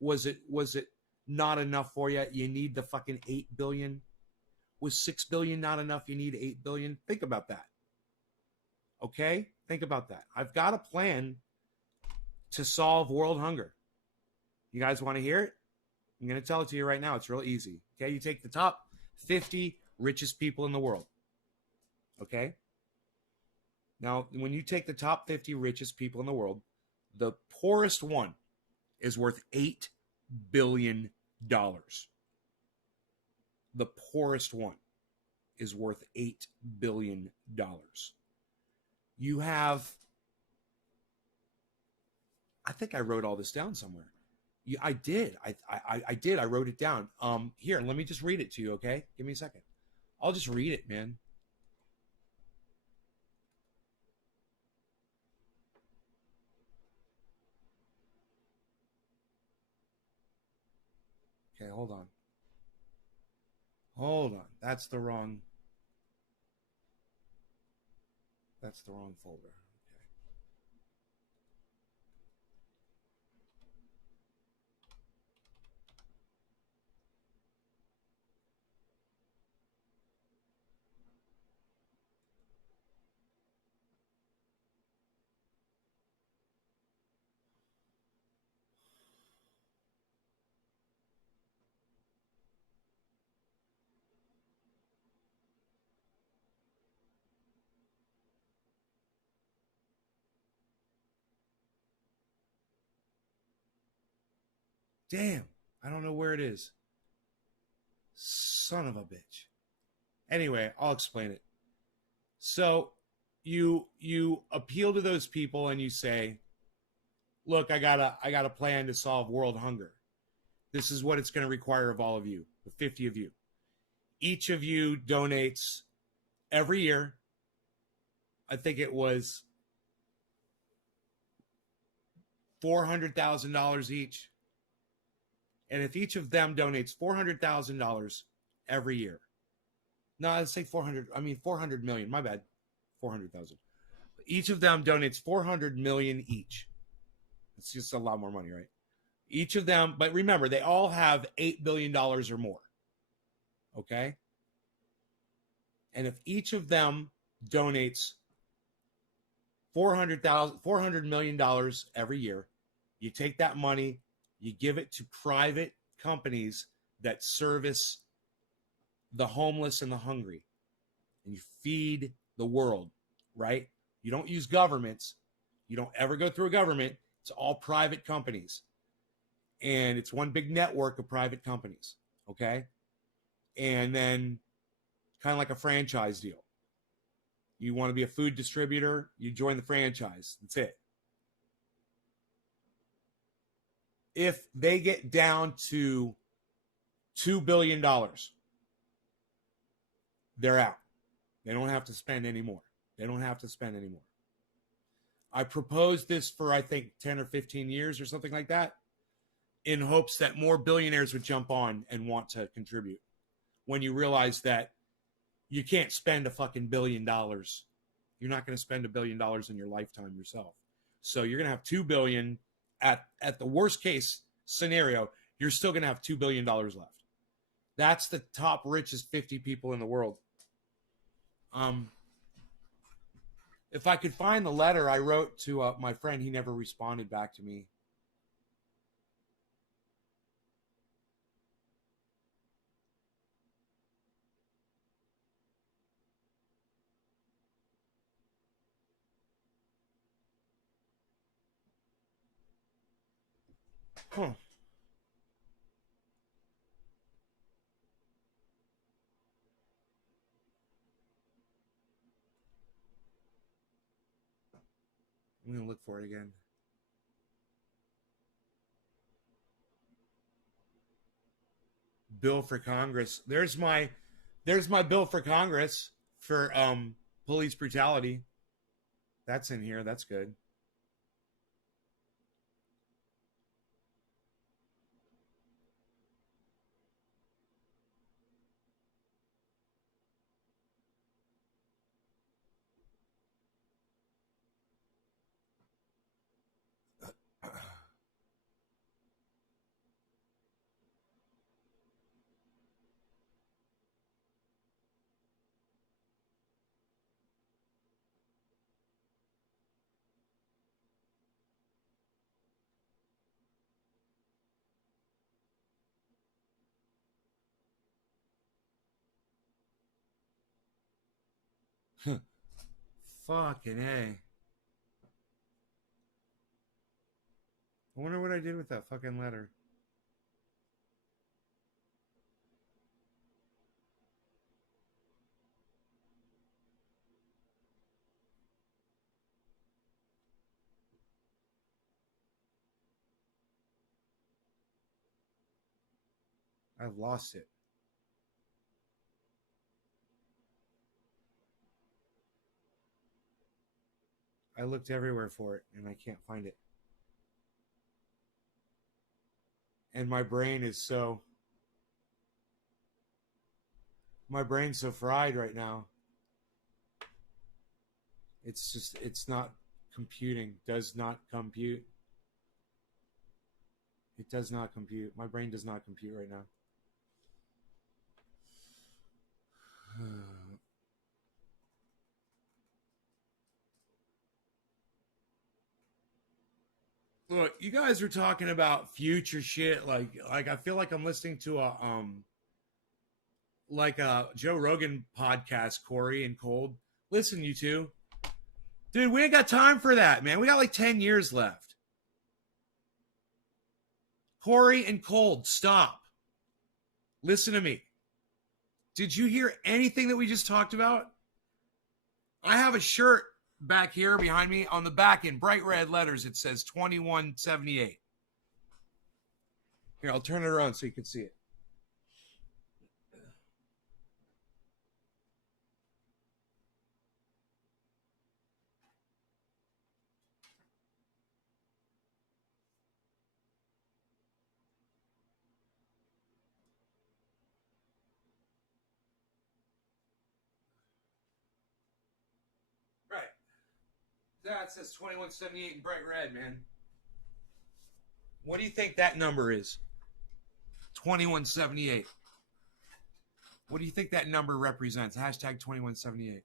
was it not enough for you? You need the fucking $8 billion. Was $6 billion not enough? You need $8 billion. Think about that. Okay? Think about that. I've got a plan to solve world hunger. You guys want to hear it? I'm going to tell it to you right now. It's real easy. Okay? You take the top 50 richest people in the world. Okay? Now, when you take the top 50 richest people in the world, the poorest one is worth $8 billion. The poorest one is worth $8 billion. You have, I think I wrote all this down somewhere. I did. I did. I wrote it down. Here, let me just read it to you, okay? Give me a second. I'll just read it, man. Okay, hold on. Hold on. That's the wrong folder. Damn. I don't know where it is. Son of a bitch. Anyway, I'll explain it. So you appeal to those people and you say, look, I got a plan to solve world hunger. This is what it's going to require of all of you, the 50 of you. Each of you donates every year. I think it was $400,000 each. And if each of them donates $400,000 every year, no, let's say 400 million, my bad, 400,000. Each of them donates 400 million each. It's just a lot more money, right? Each of them, but remember, they all have $8 billion or more. Okay? And if each of them donates $400 million every year, you take that money, you give it to private companies that service the homeless and the hungry, and you feed the world, right? You don't use governments. You don't ever go through a government. It's all private companies. And it's one big network of private companies, okay? And then kind of like a franchise deal. You want to be a food distributor, you join the franchise. That's it. If they get down to $2 billion, they're out. They don't have to spend anymore. They don't have to spend anymore. I proposed this for, I think, 10 or 15 years or something like that, in hopes that more billionaires would jump on and want to contribute. When you realize that you can't spend a fucking $1 billion. You're not going to spend $1 billion in your lifetime yourself. So you're going to have $2 billion at the worst case scenario. You're still going to have $2 billion left. That's the top richest 50 people in the world. If I could find the letter I wrote to my friend, he never responded back to me. Huh. I'm going to look for it again. Bill for Congress. There's my bill for Congress for police brutality. That's in here. That's good. Fucking A. I wonder what I did with that fucking letter. I've lost it. I looked everywhere for it and I can't find it. And my brain's so fried right now. It's not computing. Does not compute. It does not compute. My brain does not compute right now. Look, you guys are talking about future shit. Like I feel like I'm listening to a Joe Rogan podcast, Corey and Cold. Listen, you two. Dude, we ain't got time for that, man. We got like 10 years left. Corey and Cold, stop. Listen to me. Did you hear anything that we just talked about? I have a shirt back here behind me. On the back in bright red letters, it says 2178. Here, I'll turn it around so you can see it. Right. That says 2178 in bright red, man. What do you think that number is? 2178. What do you think that number represents? Hashtag 2178.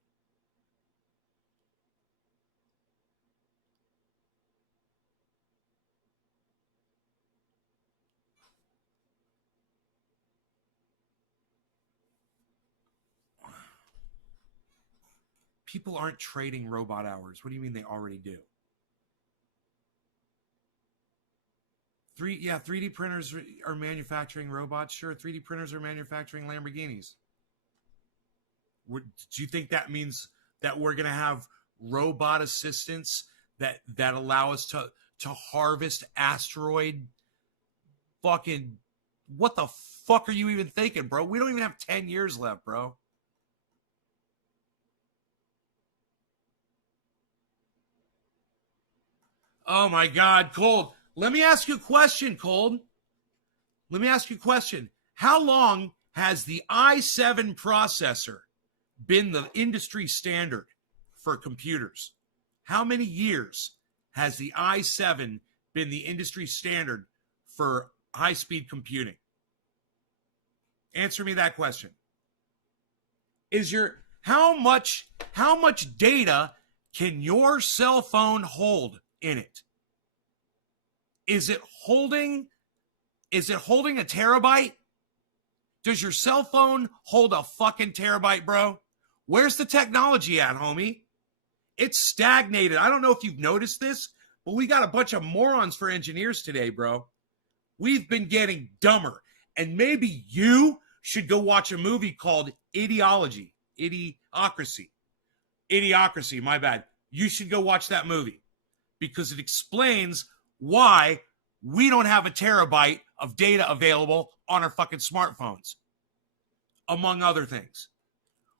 People aren't trading robot hours. What do you mean they already do? 3D printers are manufacturing robots. Sure, 3D printers are manufacturing Lamborghinis. Do you think that means that we're going to have robot assistants that allow us to harvest asteroid fucking... What the fuck are you even thinking, bro? We don't even have 10 years left, bro. Oh my God, Cold. Let me ask you a question, Cold. Let me ask you a question. How long has the i7 processor been the industry standard for computers? How many years has the i7 been the industry standard for high-speed computing? Answer me that question. How much data can your cell phone hold in it? Is it holding a terabyte? Does your cell phone hold a fucking terabyte, bro? Where's the technology at, homie? It's stagnated. I don't know if you've noticed this, but we got a bunch of morons for engineers today, bro. We've been getting dumber. And maybe you should go watch a movie called Idiocracy. Idiocracy, my bad. You should go watch that movie because it explains why we don't have a terabyte of data available on our fucking smartphones, among other things.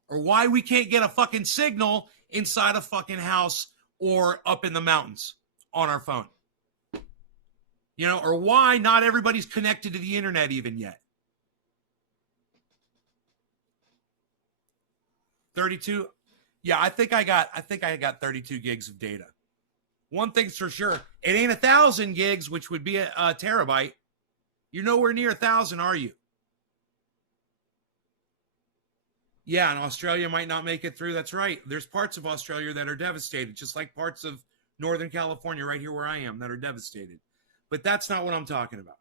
Or why we can't get a fucking signal inside a fucking house or up in the mountains on our phone. You know, or why not everybody's connected to the internet even yet. 32? Yeah, I think I got 32 gigs of data. One thing's for sure, it ain't 1,000 gigs, which would be a terabyte. You're nowhere near 1,000, are you? Yeah, and Australia might not make it through. That's right. There's parts of Australia that are devastated, just like parts of Northern California right here where I am that are devastated. But that's not what I'm talking about.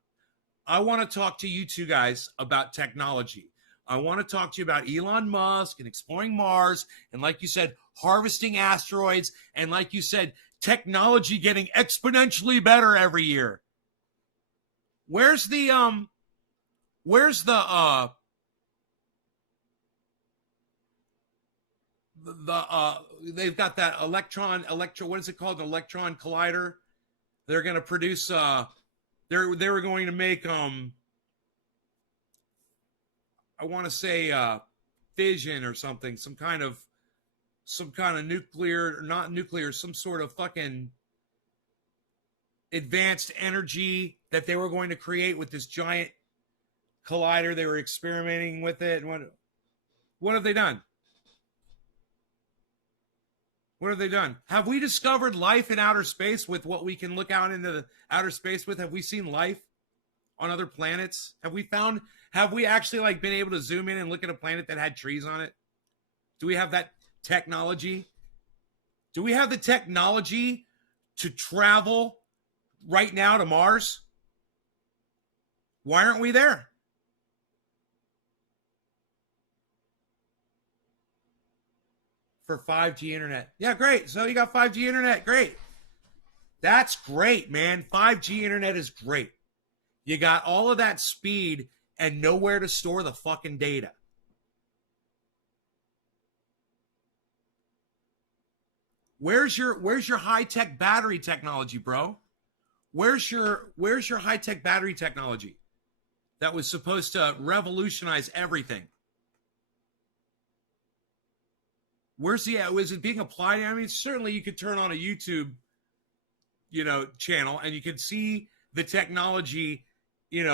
I want to talk to you two guys about technology. I want to talk to you about Elon Musk and exploring Mars. And like you said, harvesting asteroids. And like you said, technology getting exponentially better every year. They've got that what is it called? An electron collider. They're going to produce, they were going to make, I want to say fission or something, some kind of some kind of nuclear, not nuclear, some sort of fucking advanced energy that they were going to create with this giant collider. They were experimenting with it. And what have they done? What have they done? Have we discovered life in outer space with what we can look out into the outer space with? Have we seen life on other planets? Have we actually like been able to zoom in and look at a planet that had trees on it? Do we have that technology? Do we have the technology to travel right now to Mars? Why aren't we there? For 5G internet. Yeah, great. So you got 5G internet. Great. That's great, man. 5G internet is great. You got all of that speed and nowhere to store the fucking data. Where's your high-tech battery technology, bro? Where's your high-tech battery technology that was supposed to revolutionize everything? Where's is it being applied? I mean, certainly you could turn on a YouTube, channel and you could see the technology, in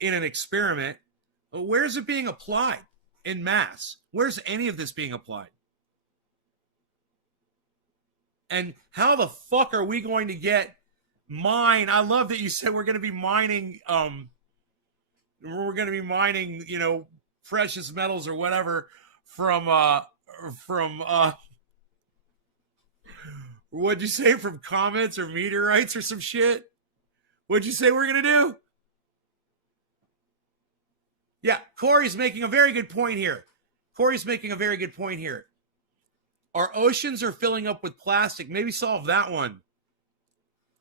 an experiment. But where's it being applied in mass? Where's any of this being applied? And how the fuck are we going to get mine? I love that you said we're going to be mining, precious metals or whatever from what'd you say, from comets or meteorites or some shit? What'd you say we're going to do? Yeah, Corey's making a very good point here. Our oceans are filling up with plastic. Maybe solve that one,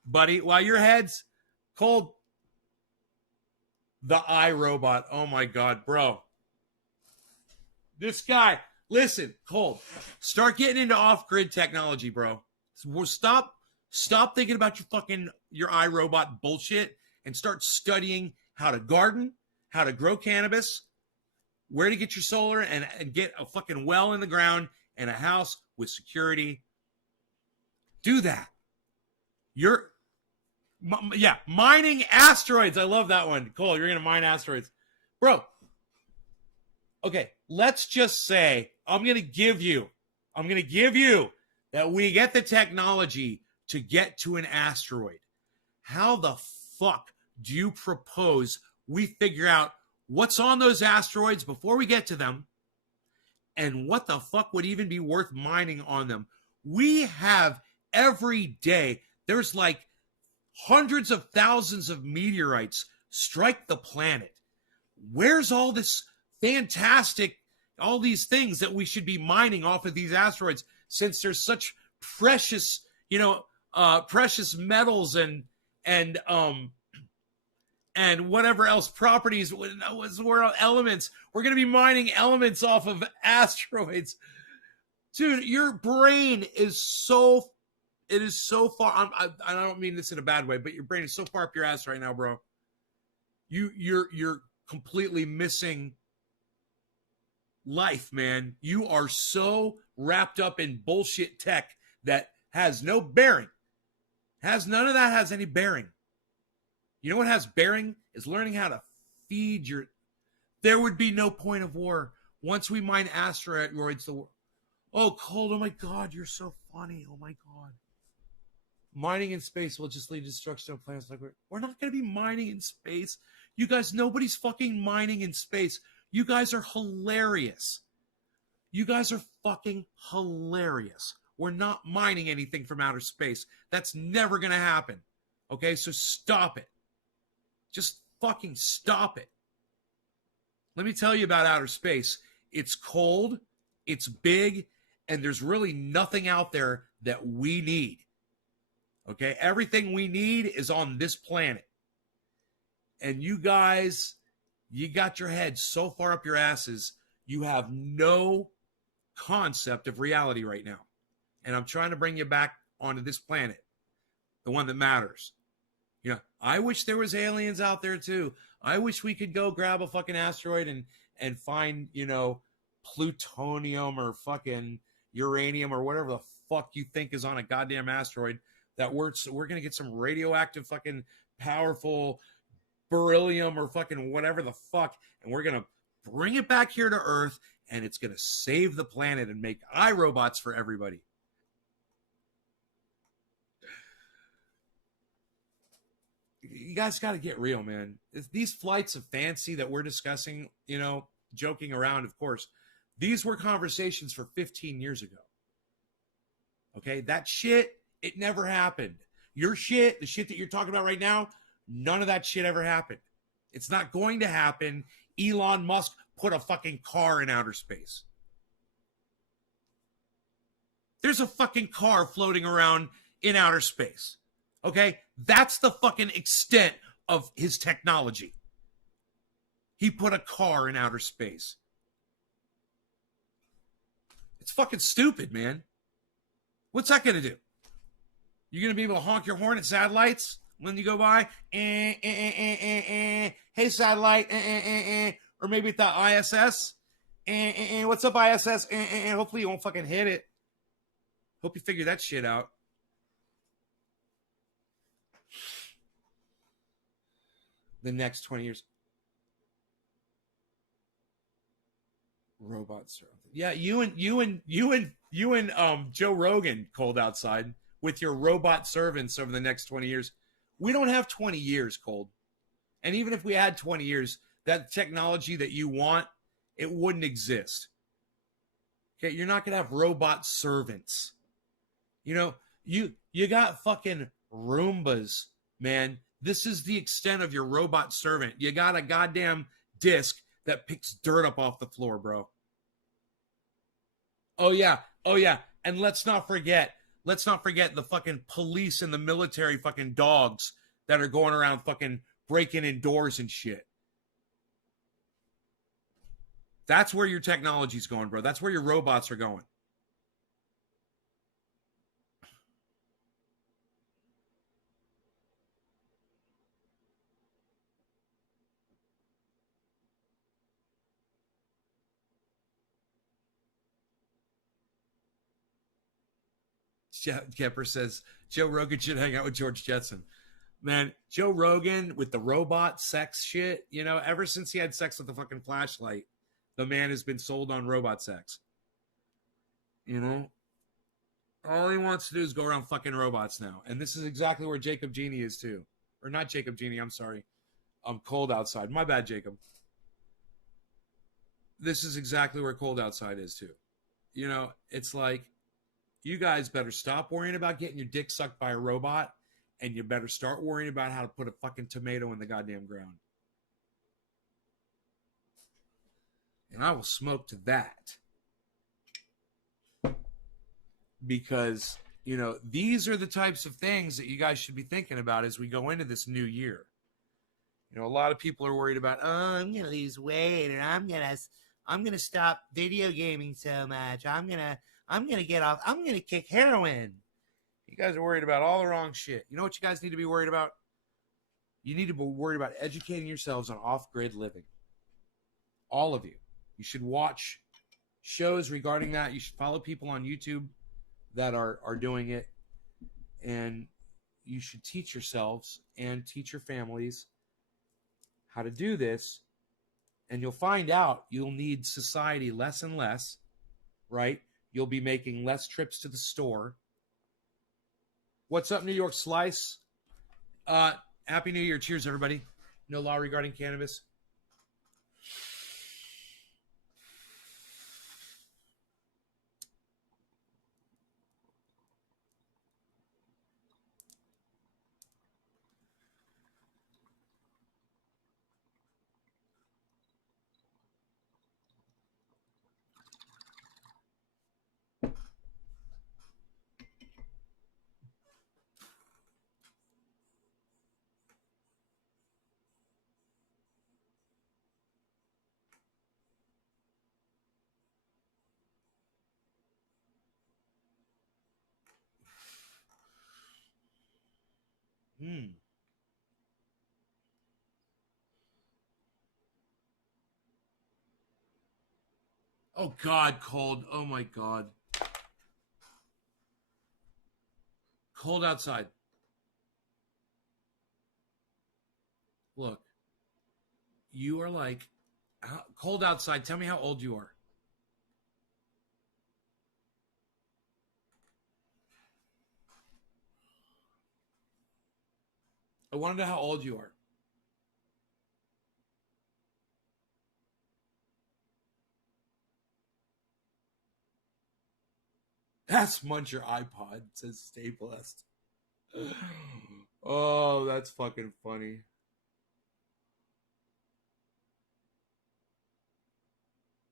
buddy. While your head's cold. The iRobot. Oh my God, bro. This guy. Listen, Cold. Start getting into off-grid technology, bro. Stop thinking about your iRobot bullshit and start studying how to garden, how to grow cannabis, where to get your solar, and get a fucking well in the ground and a house with security. Do that. Mining asteroids. I love that one. Cole, you're going to mine asteroids. Bro, okay, let's just say I'm going to give you that we get the technology to get to an asteroid. How the fuck do you propose we figure out what's on those asteroids before we get to them and what the fuck would even be worth mining on them? We have every day, there's like hundreds of thousands of meteorites strike the planet. Where's all this fantastic, all these things that we should be mining off of these asteroids, since there's such precious, precious metals and whatever else properties, elements. We're going to be mining elements off of asteroids. Dude, your brain is so far. I don't mean this in a bad way, but your brain is so far up your ass right now, bro. You're completely missing life, man. You are so wrapped up in bullshit tech that has no bearing. None of that has any bearing. You know what has bearing is learning how to feed your. There would be no point of war once we mine asteroids. Oh, Cold. Oh my God, you're so funny. Oh my God. Mining in space will just lead to destruction of planets. Like we're not going to be mining in space. You guys, nobody's fucking mining in space. You guys are hilarious. You guys are fucking hilarious. We're not mining anything from outer space. That's never going to happen. Okay, so stop it. Just fucking stop it. Let me tell you about outer space. It's cold, it's big, and there's really nothing out there that we need. Okay, everything we need is on this planet. And you guys, you got your heads so far up your asses, you have no concept of reality right now. And I'm trying to bring you back onto this planet, the one that matters. I wish there was aliens out there too. I wish we could go grab a fucking asteroid and find, plutonium or fucking, uranium or whatever the fuck you think is on a goddamn asteroid, that we're going to get some radioactive fucking powerful beryllium or fucking whatever the fuck, and we're going to bring it back here to Earth, and it's going to save the planet and make iRobots for everybody. You guys got to get real, man. These flights of fancy that we're discussing, you know, joking around, of course, these were conversations for 15 years ago. Okay, that shit, it never happened. Your shit, the shit that you're talking about right now, none of that shit ever happened. It's not going to happen. Elon Musk put a fucking car in outer space. There's a fucking car floating around in outer space. Okay? That's the fucking extent of his technology. He put a car in outer space. It's fucking stupid, man. What's that going to do? You're going to be able to honk your horn at satellites when you go by? Hey, satellite. Or maybe at the ISS. What's up, ISS? Hopefully you won't fucking hit it. Hope you figure that shit out. The next 20 years. Robots. Yeah, you and Joe Rogan cold outside with your robot servants over the next 20 years. We don't have 20 years, Cold. And even if we had 20 years, that technology that you want, it wouldn't exist. Okay, you're not going to have robot servants. You know, you got fucking Roombas, man. This is the extent of your robot servant. You got a goddamn disc that picks dirt up off the floor, bro. Oh yeah. And let's not forget the fucking police and the military fucking dogs that are going around fucking breaking in doors and shit. That's where your technology's going, bro. That's where your robots are going. Kemper says Joe Rogan should hang out with George Jetson. Man, Joe Rogan with the robot sex shit, you know, ever since he had sex with the fucking flashlight, the man has been sold on robot sex. You know? All he wants to do is go around fucking robots now. And this is exactly where Jacob Genie is too. Or not Jacob Genie, I'm sorry. I'm cold outside. My bad, Jacob. This is exactly where cold outside is too. You know, it's like, you guys better stop worrying about getting your dick sucked by a robot, and you better start worrying about how to put a fucking tomato in the goddamn ground. And I will smoke to that. Because, you know, these are the types of things that you guys should be thinking about as we go into this new year. You know, a lot of people are worried about, oh, I'm going to lose weight, or I'm going to stop video gaming so much. I'm going to get off. I'm going to kick heroin. You guys are worried about all the wrong shit. You know what you guys need to be worried about? You need to be worried about educating yourselves on off-grid living. All of you. You should watch shows regarding that. You should follow people on YouTube that are doing it. And you should teach yourselves and teach your families how to do this. And you'll find out you'll need society less and less, right? You'll be making less trips to the store. What's up, New York Slice? Happy New Year. Cheers, everybody. No law regarding cannabis. Oh, God, cold. Oh, my God. Cold outside. Look, you are like cold outside. Tell me how old you are. I want to know how old you are. That's Munch your iPod, says Stay Blessed. Oh, that's fucking funny.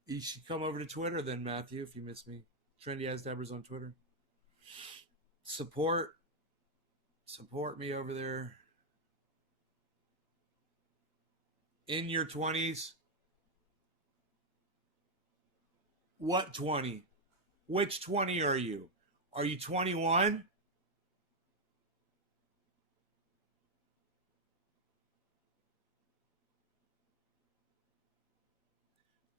You should come over to Twitter then, Matthew, if you miss me. Trendy as Deborah's on Twitter. Support me over there. In your 20s. What 20? Which 20 are you? Are you 21?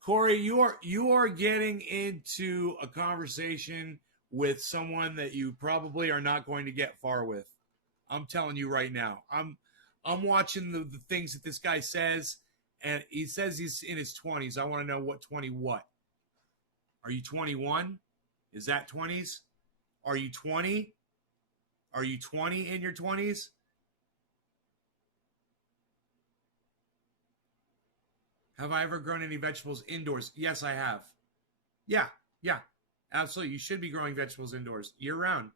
Corey, you are getting into a conversation with someone that you probably are not going to get far with. I'm telling you right now. I'm watching the things that this guy says, and he says he's in his 20s. I want to know what 20 what? Are you 21? Is that 20s? Are you 20? Are you 20 in your 20s? Have I ever grown any vegetables indoors? Yes, I have. Yeah, absolutely. You should be growing vegetables indoors year round.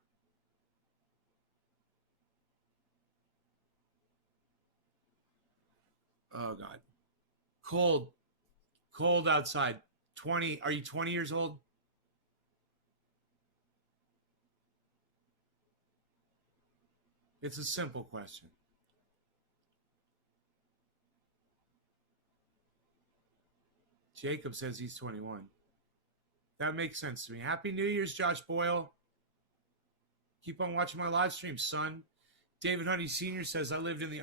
Oh, God. Cold outside. 20. Are you 20 years old? It's a simple question. Jacob says he's 21. That makes sense to me. Happy New Year's, Josh Boyle. Keep on watching my live stream, son. David Honey Sr. says, I lived in the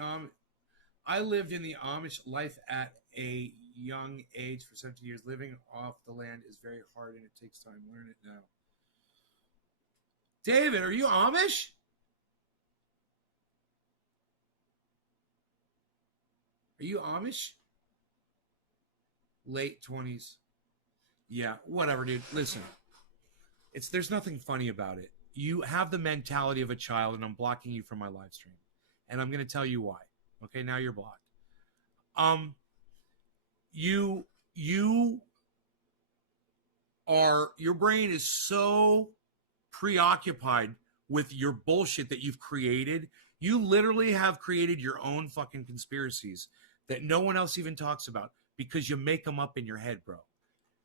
Amish life at a young age for 17 years. Living off the land is very hard and it takes time. Learn it now. David, are you Amish? Are you Amish? Late 20s. Yeah, whatever, dude. Listen, there's nothing funny about it. You have the mentality of a child, and I'm blocking you from my live stream. And I'm going to tell you why. Okay, now you're blocked. Your brain is so preoccupied with your bullshit that you've created. You literally have created your own fucking conspiracies that no one else even talks about because you make them up in your head, bro.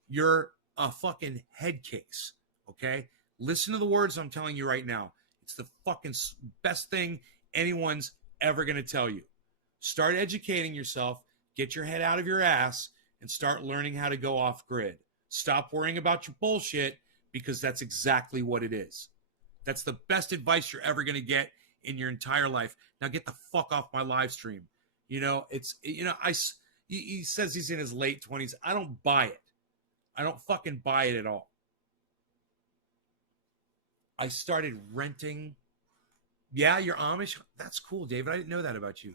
You're a fucking head case, okay? Listen to the words I'm telling you right now. It's the fucking best thing anyone's ever going to tell you. Start educating yourself, get your head out of your ass, and start learning how to go off grid. Stop worrying about your bullshit because that's exactly what it is. That's the best advice you're ever going to get in your entire life. Now get the fuck off my live stream. You know, he says he's in his late 20s. I don't buy it. I don't fucking buy it at all. I started renting. Yeah, you're Amish? That's cool, David. I didn't know that about you.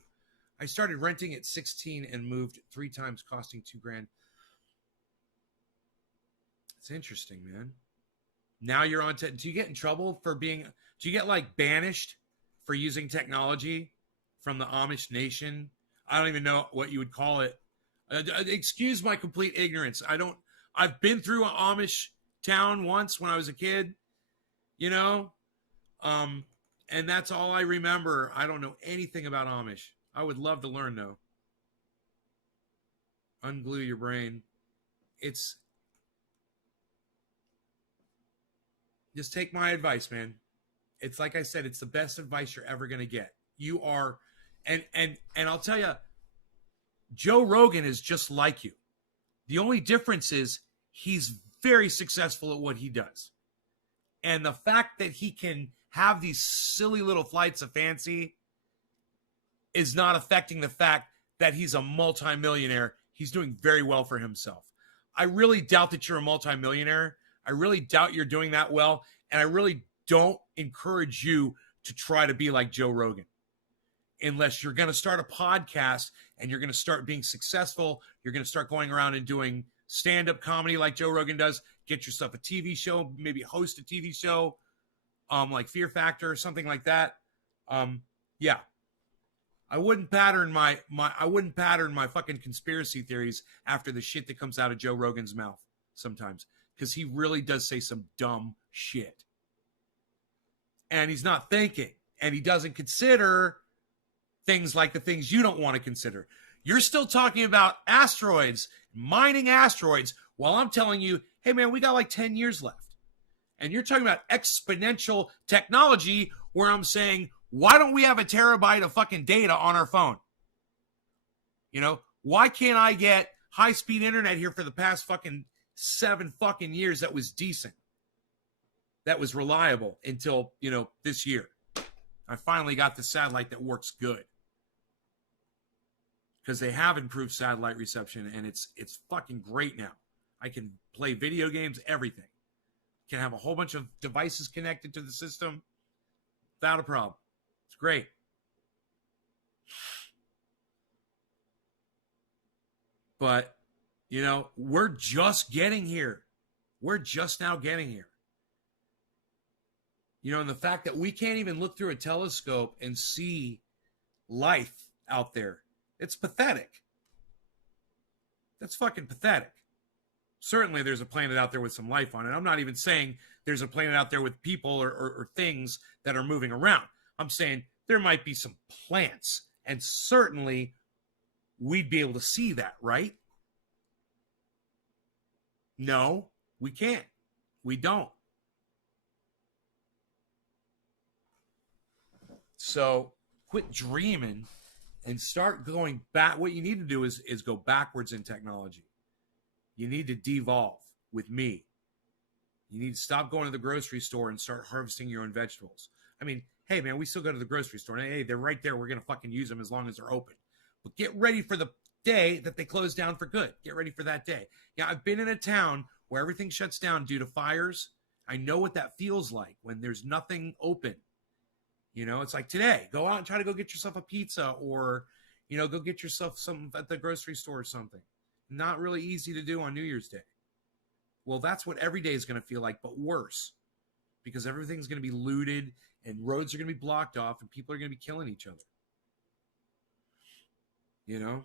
I started renting at 16 and moved 3 times, costing $2,000. It's interesting, man. Now you're on. Do you get in trouble for being? Do you get like banished for using technology from the Amish nation? I don't even know what you would call it. Excuse my complete ignorance. I've been through an Amish town once when I was a kid, you know, and that's all I remember. I don't know anything about Amish. I would love to learn though. Unglue your brain. Just take my advice, man. It's like I said, it's the best advice you're ever going to get. You are, and I'll tell you, Joe Rogan is just like you. The only difference is he's very successful at what he does. And the fact that he can have these silly little flights of fancy is not affecting the fact that he's a multimillionaire. He's doing very well for himself. I really doubt that you're a multimillionaire. I really doubt you're doing that well. And I really don't encourage you to try to be like Joe Rogan. Unless you're going to start a podcast and you're going to start being successful, you're going to start going around and doing stand-up comedy like Joe Rogan does, get yourself a TV show, maybe host a TV show, like Fear Factor or something like that. Yeah. I wouldn't pattern my fucking conspiracy theories after the shit that comes out of Joe Rogan's mouth sometimes, because he really does say some dumb shit. And he's not thinking, and he doesn't consider things like the things you don't want to consider. You're still talking about asteroids, mining asteroids, while I'm telling you, hey man, we got like 10 years left. And you're talking about exponential technology where I'm saying, why don't we have a terabyte of fucking data on our phone? You know, why can't I get high-speed internet here for the past fucking 7 fucking years that was decent? That was reliable until, you know, this year. I finally got the satellite that works good. Because they have improved satellite reception, and it's fucking great now. I can play video games, everything. Can have a whole bunch of devices connected to the system without a problem. It's great. But, you know, we're just getting here. We're just now getting here. You know, and the fact that we can't even look through a telescope and see life out there, it's pathetic. That's fucking pathetic. Certainly there's a planet out there with some life on it. I'm not even saying there's a planet out there with people or things that are moving around. I'm saying there might be some plants, and certainly we'd be able to see that, right? No, we can't. We don't. So quit dreaming and start going back. What you need to do is go backwards in technology. You need to devolve with me. You need to stop going to the grocery store and start harvesting your own vegetables. I mean, hey, man, we still go to the grocery store. Hey, they're right there. We're going to fucking use them as long as they're open. But get ready for the day that they close down for good. Get ready for that day. Yeah, I've been in a town where everything shuts down due to fires. I know what that feels like when there's nothing open. You know, it's like today, go out and try to go get yourself a pizza or, you know, go get yourself something at the grocery store or something. Not really easy to do on New Year's Day. Well, that's what every day is going to feel like, but worse, because everything's going to be looted and roads are going to be blocked off and people are going to be killing each other. You know,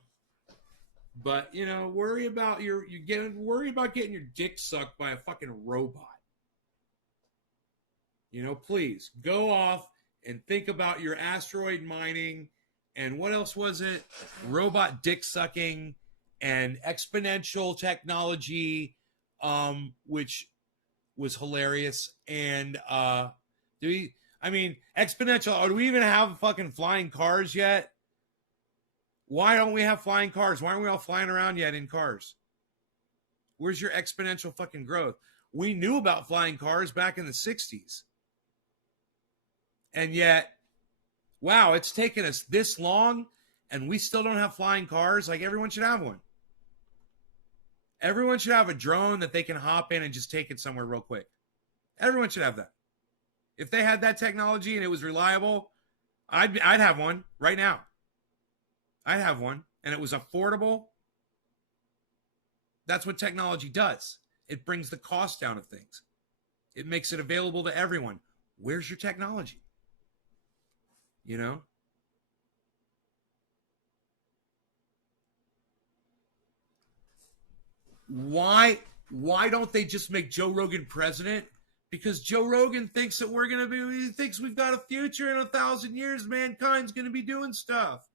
but you know, worry about getting your dick sucked by a fucking robot. You know, please go off and think about your asteroid mining and what else was it? Robot dick sucking and exponential technology, which was hilarious. And exponential. Do we even have fucking flying cars yet? Why don't we have flying cars? Why aren't we all flying around yet in cars? Where's your exponential fucking growth? We knew about flying cars back in the 60s. And yet, wow, it's taken us this long and we still don't have flying cars. Like, everyone should have one. Everyone should have a drone that they can hop in and just take it somewhere real quick. Everyone should have that. If they had that technology and it was reliable, I'd have one right now. I'd have one, and it was affordable. That's what technology does. It brings the cost down of things. It makes it available to everyone. Where's your technology? You know? Why don't they just make Joe Rogan president? Because Joe Rogan thinks that he thinks we've got a future in 1,000 years. Mankind's going to be doing stuff.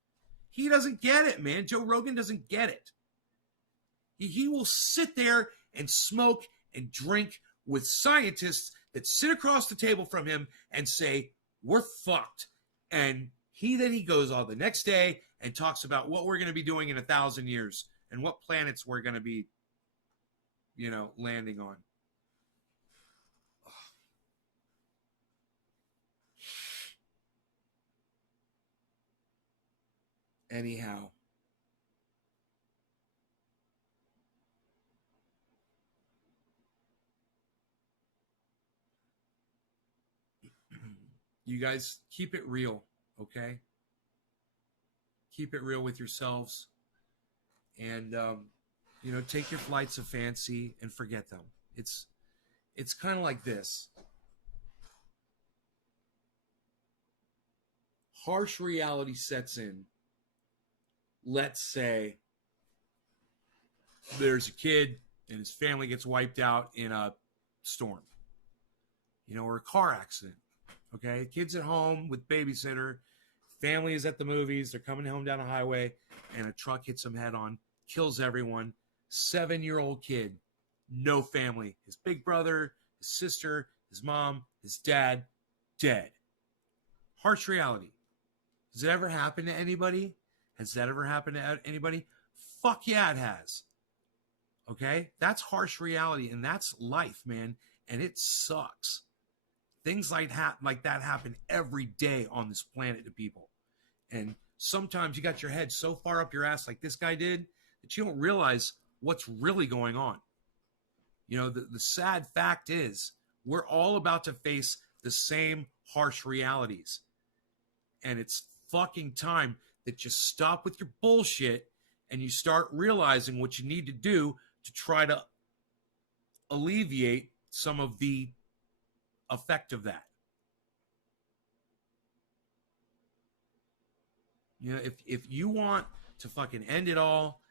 He doesn't get it, man. Joe Rogan doesn't get it. He will sit there and smoke and drink with scientists that sit across the table from him and say, we're fucked. And he goes on the next day and talks about what we're going to be doing in 1,000 years and what planets we're going to be, you know, landing on. Anyhow. You guys keep it real, okay? Keep it real with yourselves, and take your flights of fancy and forget them. It's kind of like this. Harsh reality sets in. Let's say there's a kid and his family gets wiped out in a storm, or a car accident. Okay, kid's at home with babysitter, family is at the movies, they're coming home down a highway, and a truck hits them head on, kills everyone. 7-year-old kid, no family. His big brother, his sister, his mom, his dad, dead. Harsh reality. Does it ever happen to anybody? Has that ever happened to anybody? Fuck yeah, it has. Okay? That's harsh reality, and that's life, man, and it sucks. Things like that happen every day on this planet to people. And sometimes you got your head so far up your ass like this guy did that you don't realize what's really going on. The sad fact is we're all about to face the same harsh realities. And it's fucking time that you stop with your bullshit and you start realizing what you need to do to try to alleviate some of the effect of that. If you want to fucking end it all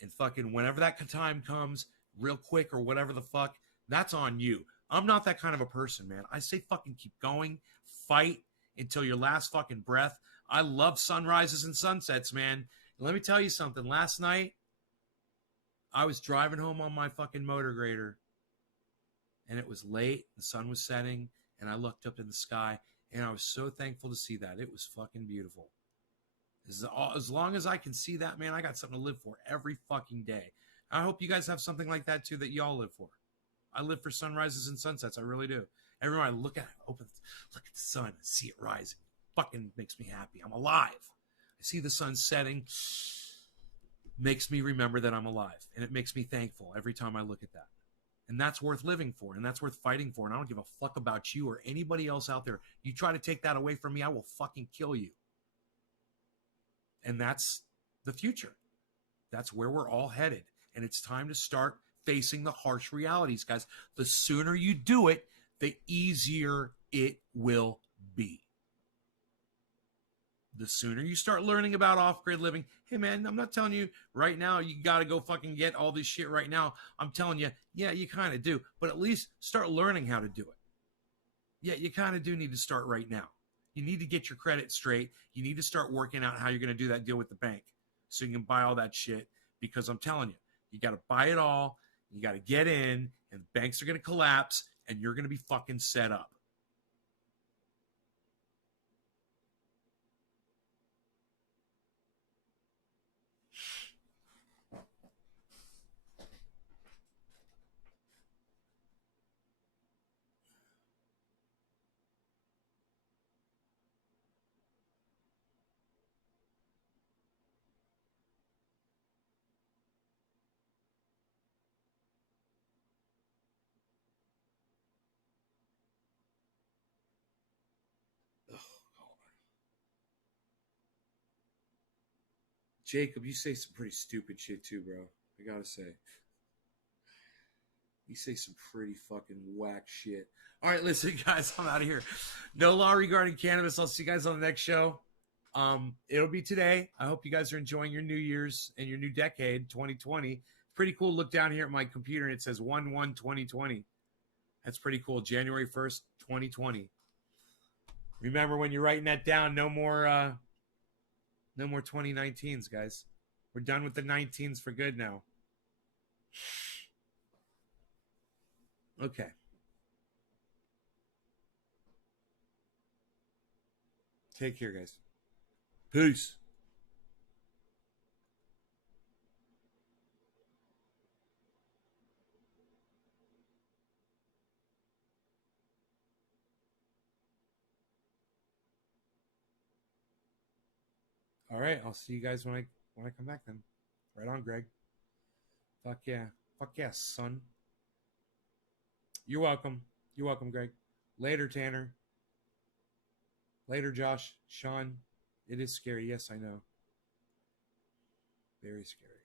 and fucking whenever that time comes real quick or whatever the fuck, that's on you. I'm not that kind of a person, man. I say fucking keep going, fight until your last fucking breath. I love sunrises and sunsets, man. And let me tell you something. Last night, I was driving home on my fucking motor grader, and it was late. The sun was setting, and I looked up in the sky, and I was so thankful to see that. It was fucking beautiful. As long as I can see that, man, I got something to live for every fucking day. I hope you guys have something like that, too, that y'all live for. I live for sunrises and sunsets. I really do. Every time I look at it, look at the sun and see it rising. Fucking makes me happy. I'm alive. I see the sun setting. Makes me remember that I'm alive. And it makes me thankful every time I look at that. And that's worth living for. And that's worth fighting for. And I don't give a fuck about you or anybody else out there. You try to take that away from me, I will fucking kill you. And that's the future. That's where we're all headed. And it's time to start facing the harsh realities, guys. The sooner you do it, the easier it will be. The sooner you start learning about off-grid living, hey man, I'm not telling you right now you got to go fucking get all this shit right now. I'm telling you, yeah, you kind of do. But at least start learning how to do it. Yeah, you kind of do need to start right now. You need to get your credit straight. You need to start working out how you're going to do that deal with the bank so you can buy all that shit. Because I'm telling you, you got to buy it all. You got to get in, and banks are going to collapse, and you're going to be fucking set up. Jacob, you say some pretty stupid shit too, bro. I gotta say. You say some pretty fucking whack shit. All right, listen, guys, I'm out of here. No law regarding cannabis. I'll see you guys on the next show. It'll be today. I hope you guys are enjoying your New Year's and your new decade, 2020. Pretty cool. Look down here at my computer and it says 1/1/2020. That's pretty cool. January 1st, 2020. Remember when you're writing that down, no more 2019s, guys. We're done with the 19s for good now. Okay. Take care, guys. Peace. All right, I'll see you guys when I come back then. Right on, Greg. Fuck yeah. Fuck yeah, son. You're welcome. You're welcome, Greg. Later, Tanner. Later, Josh. Sean, it is scary. Yes, I know. Very scary.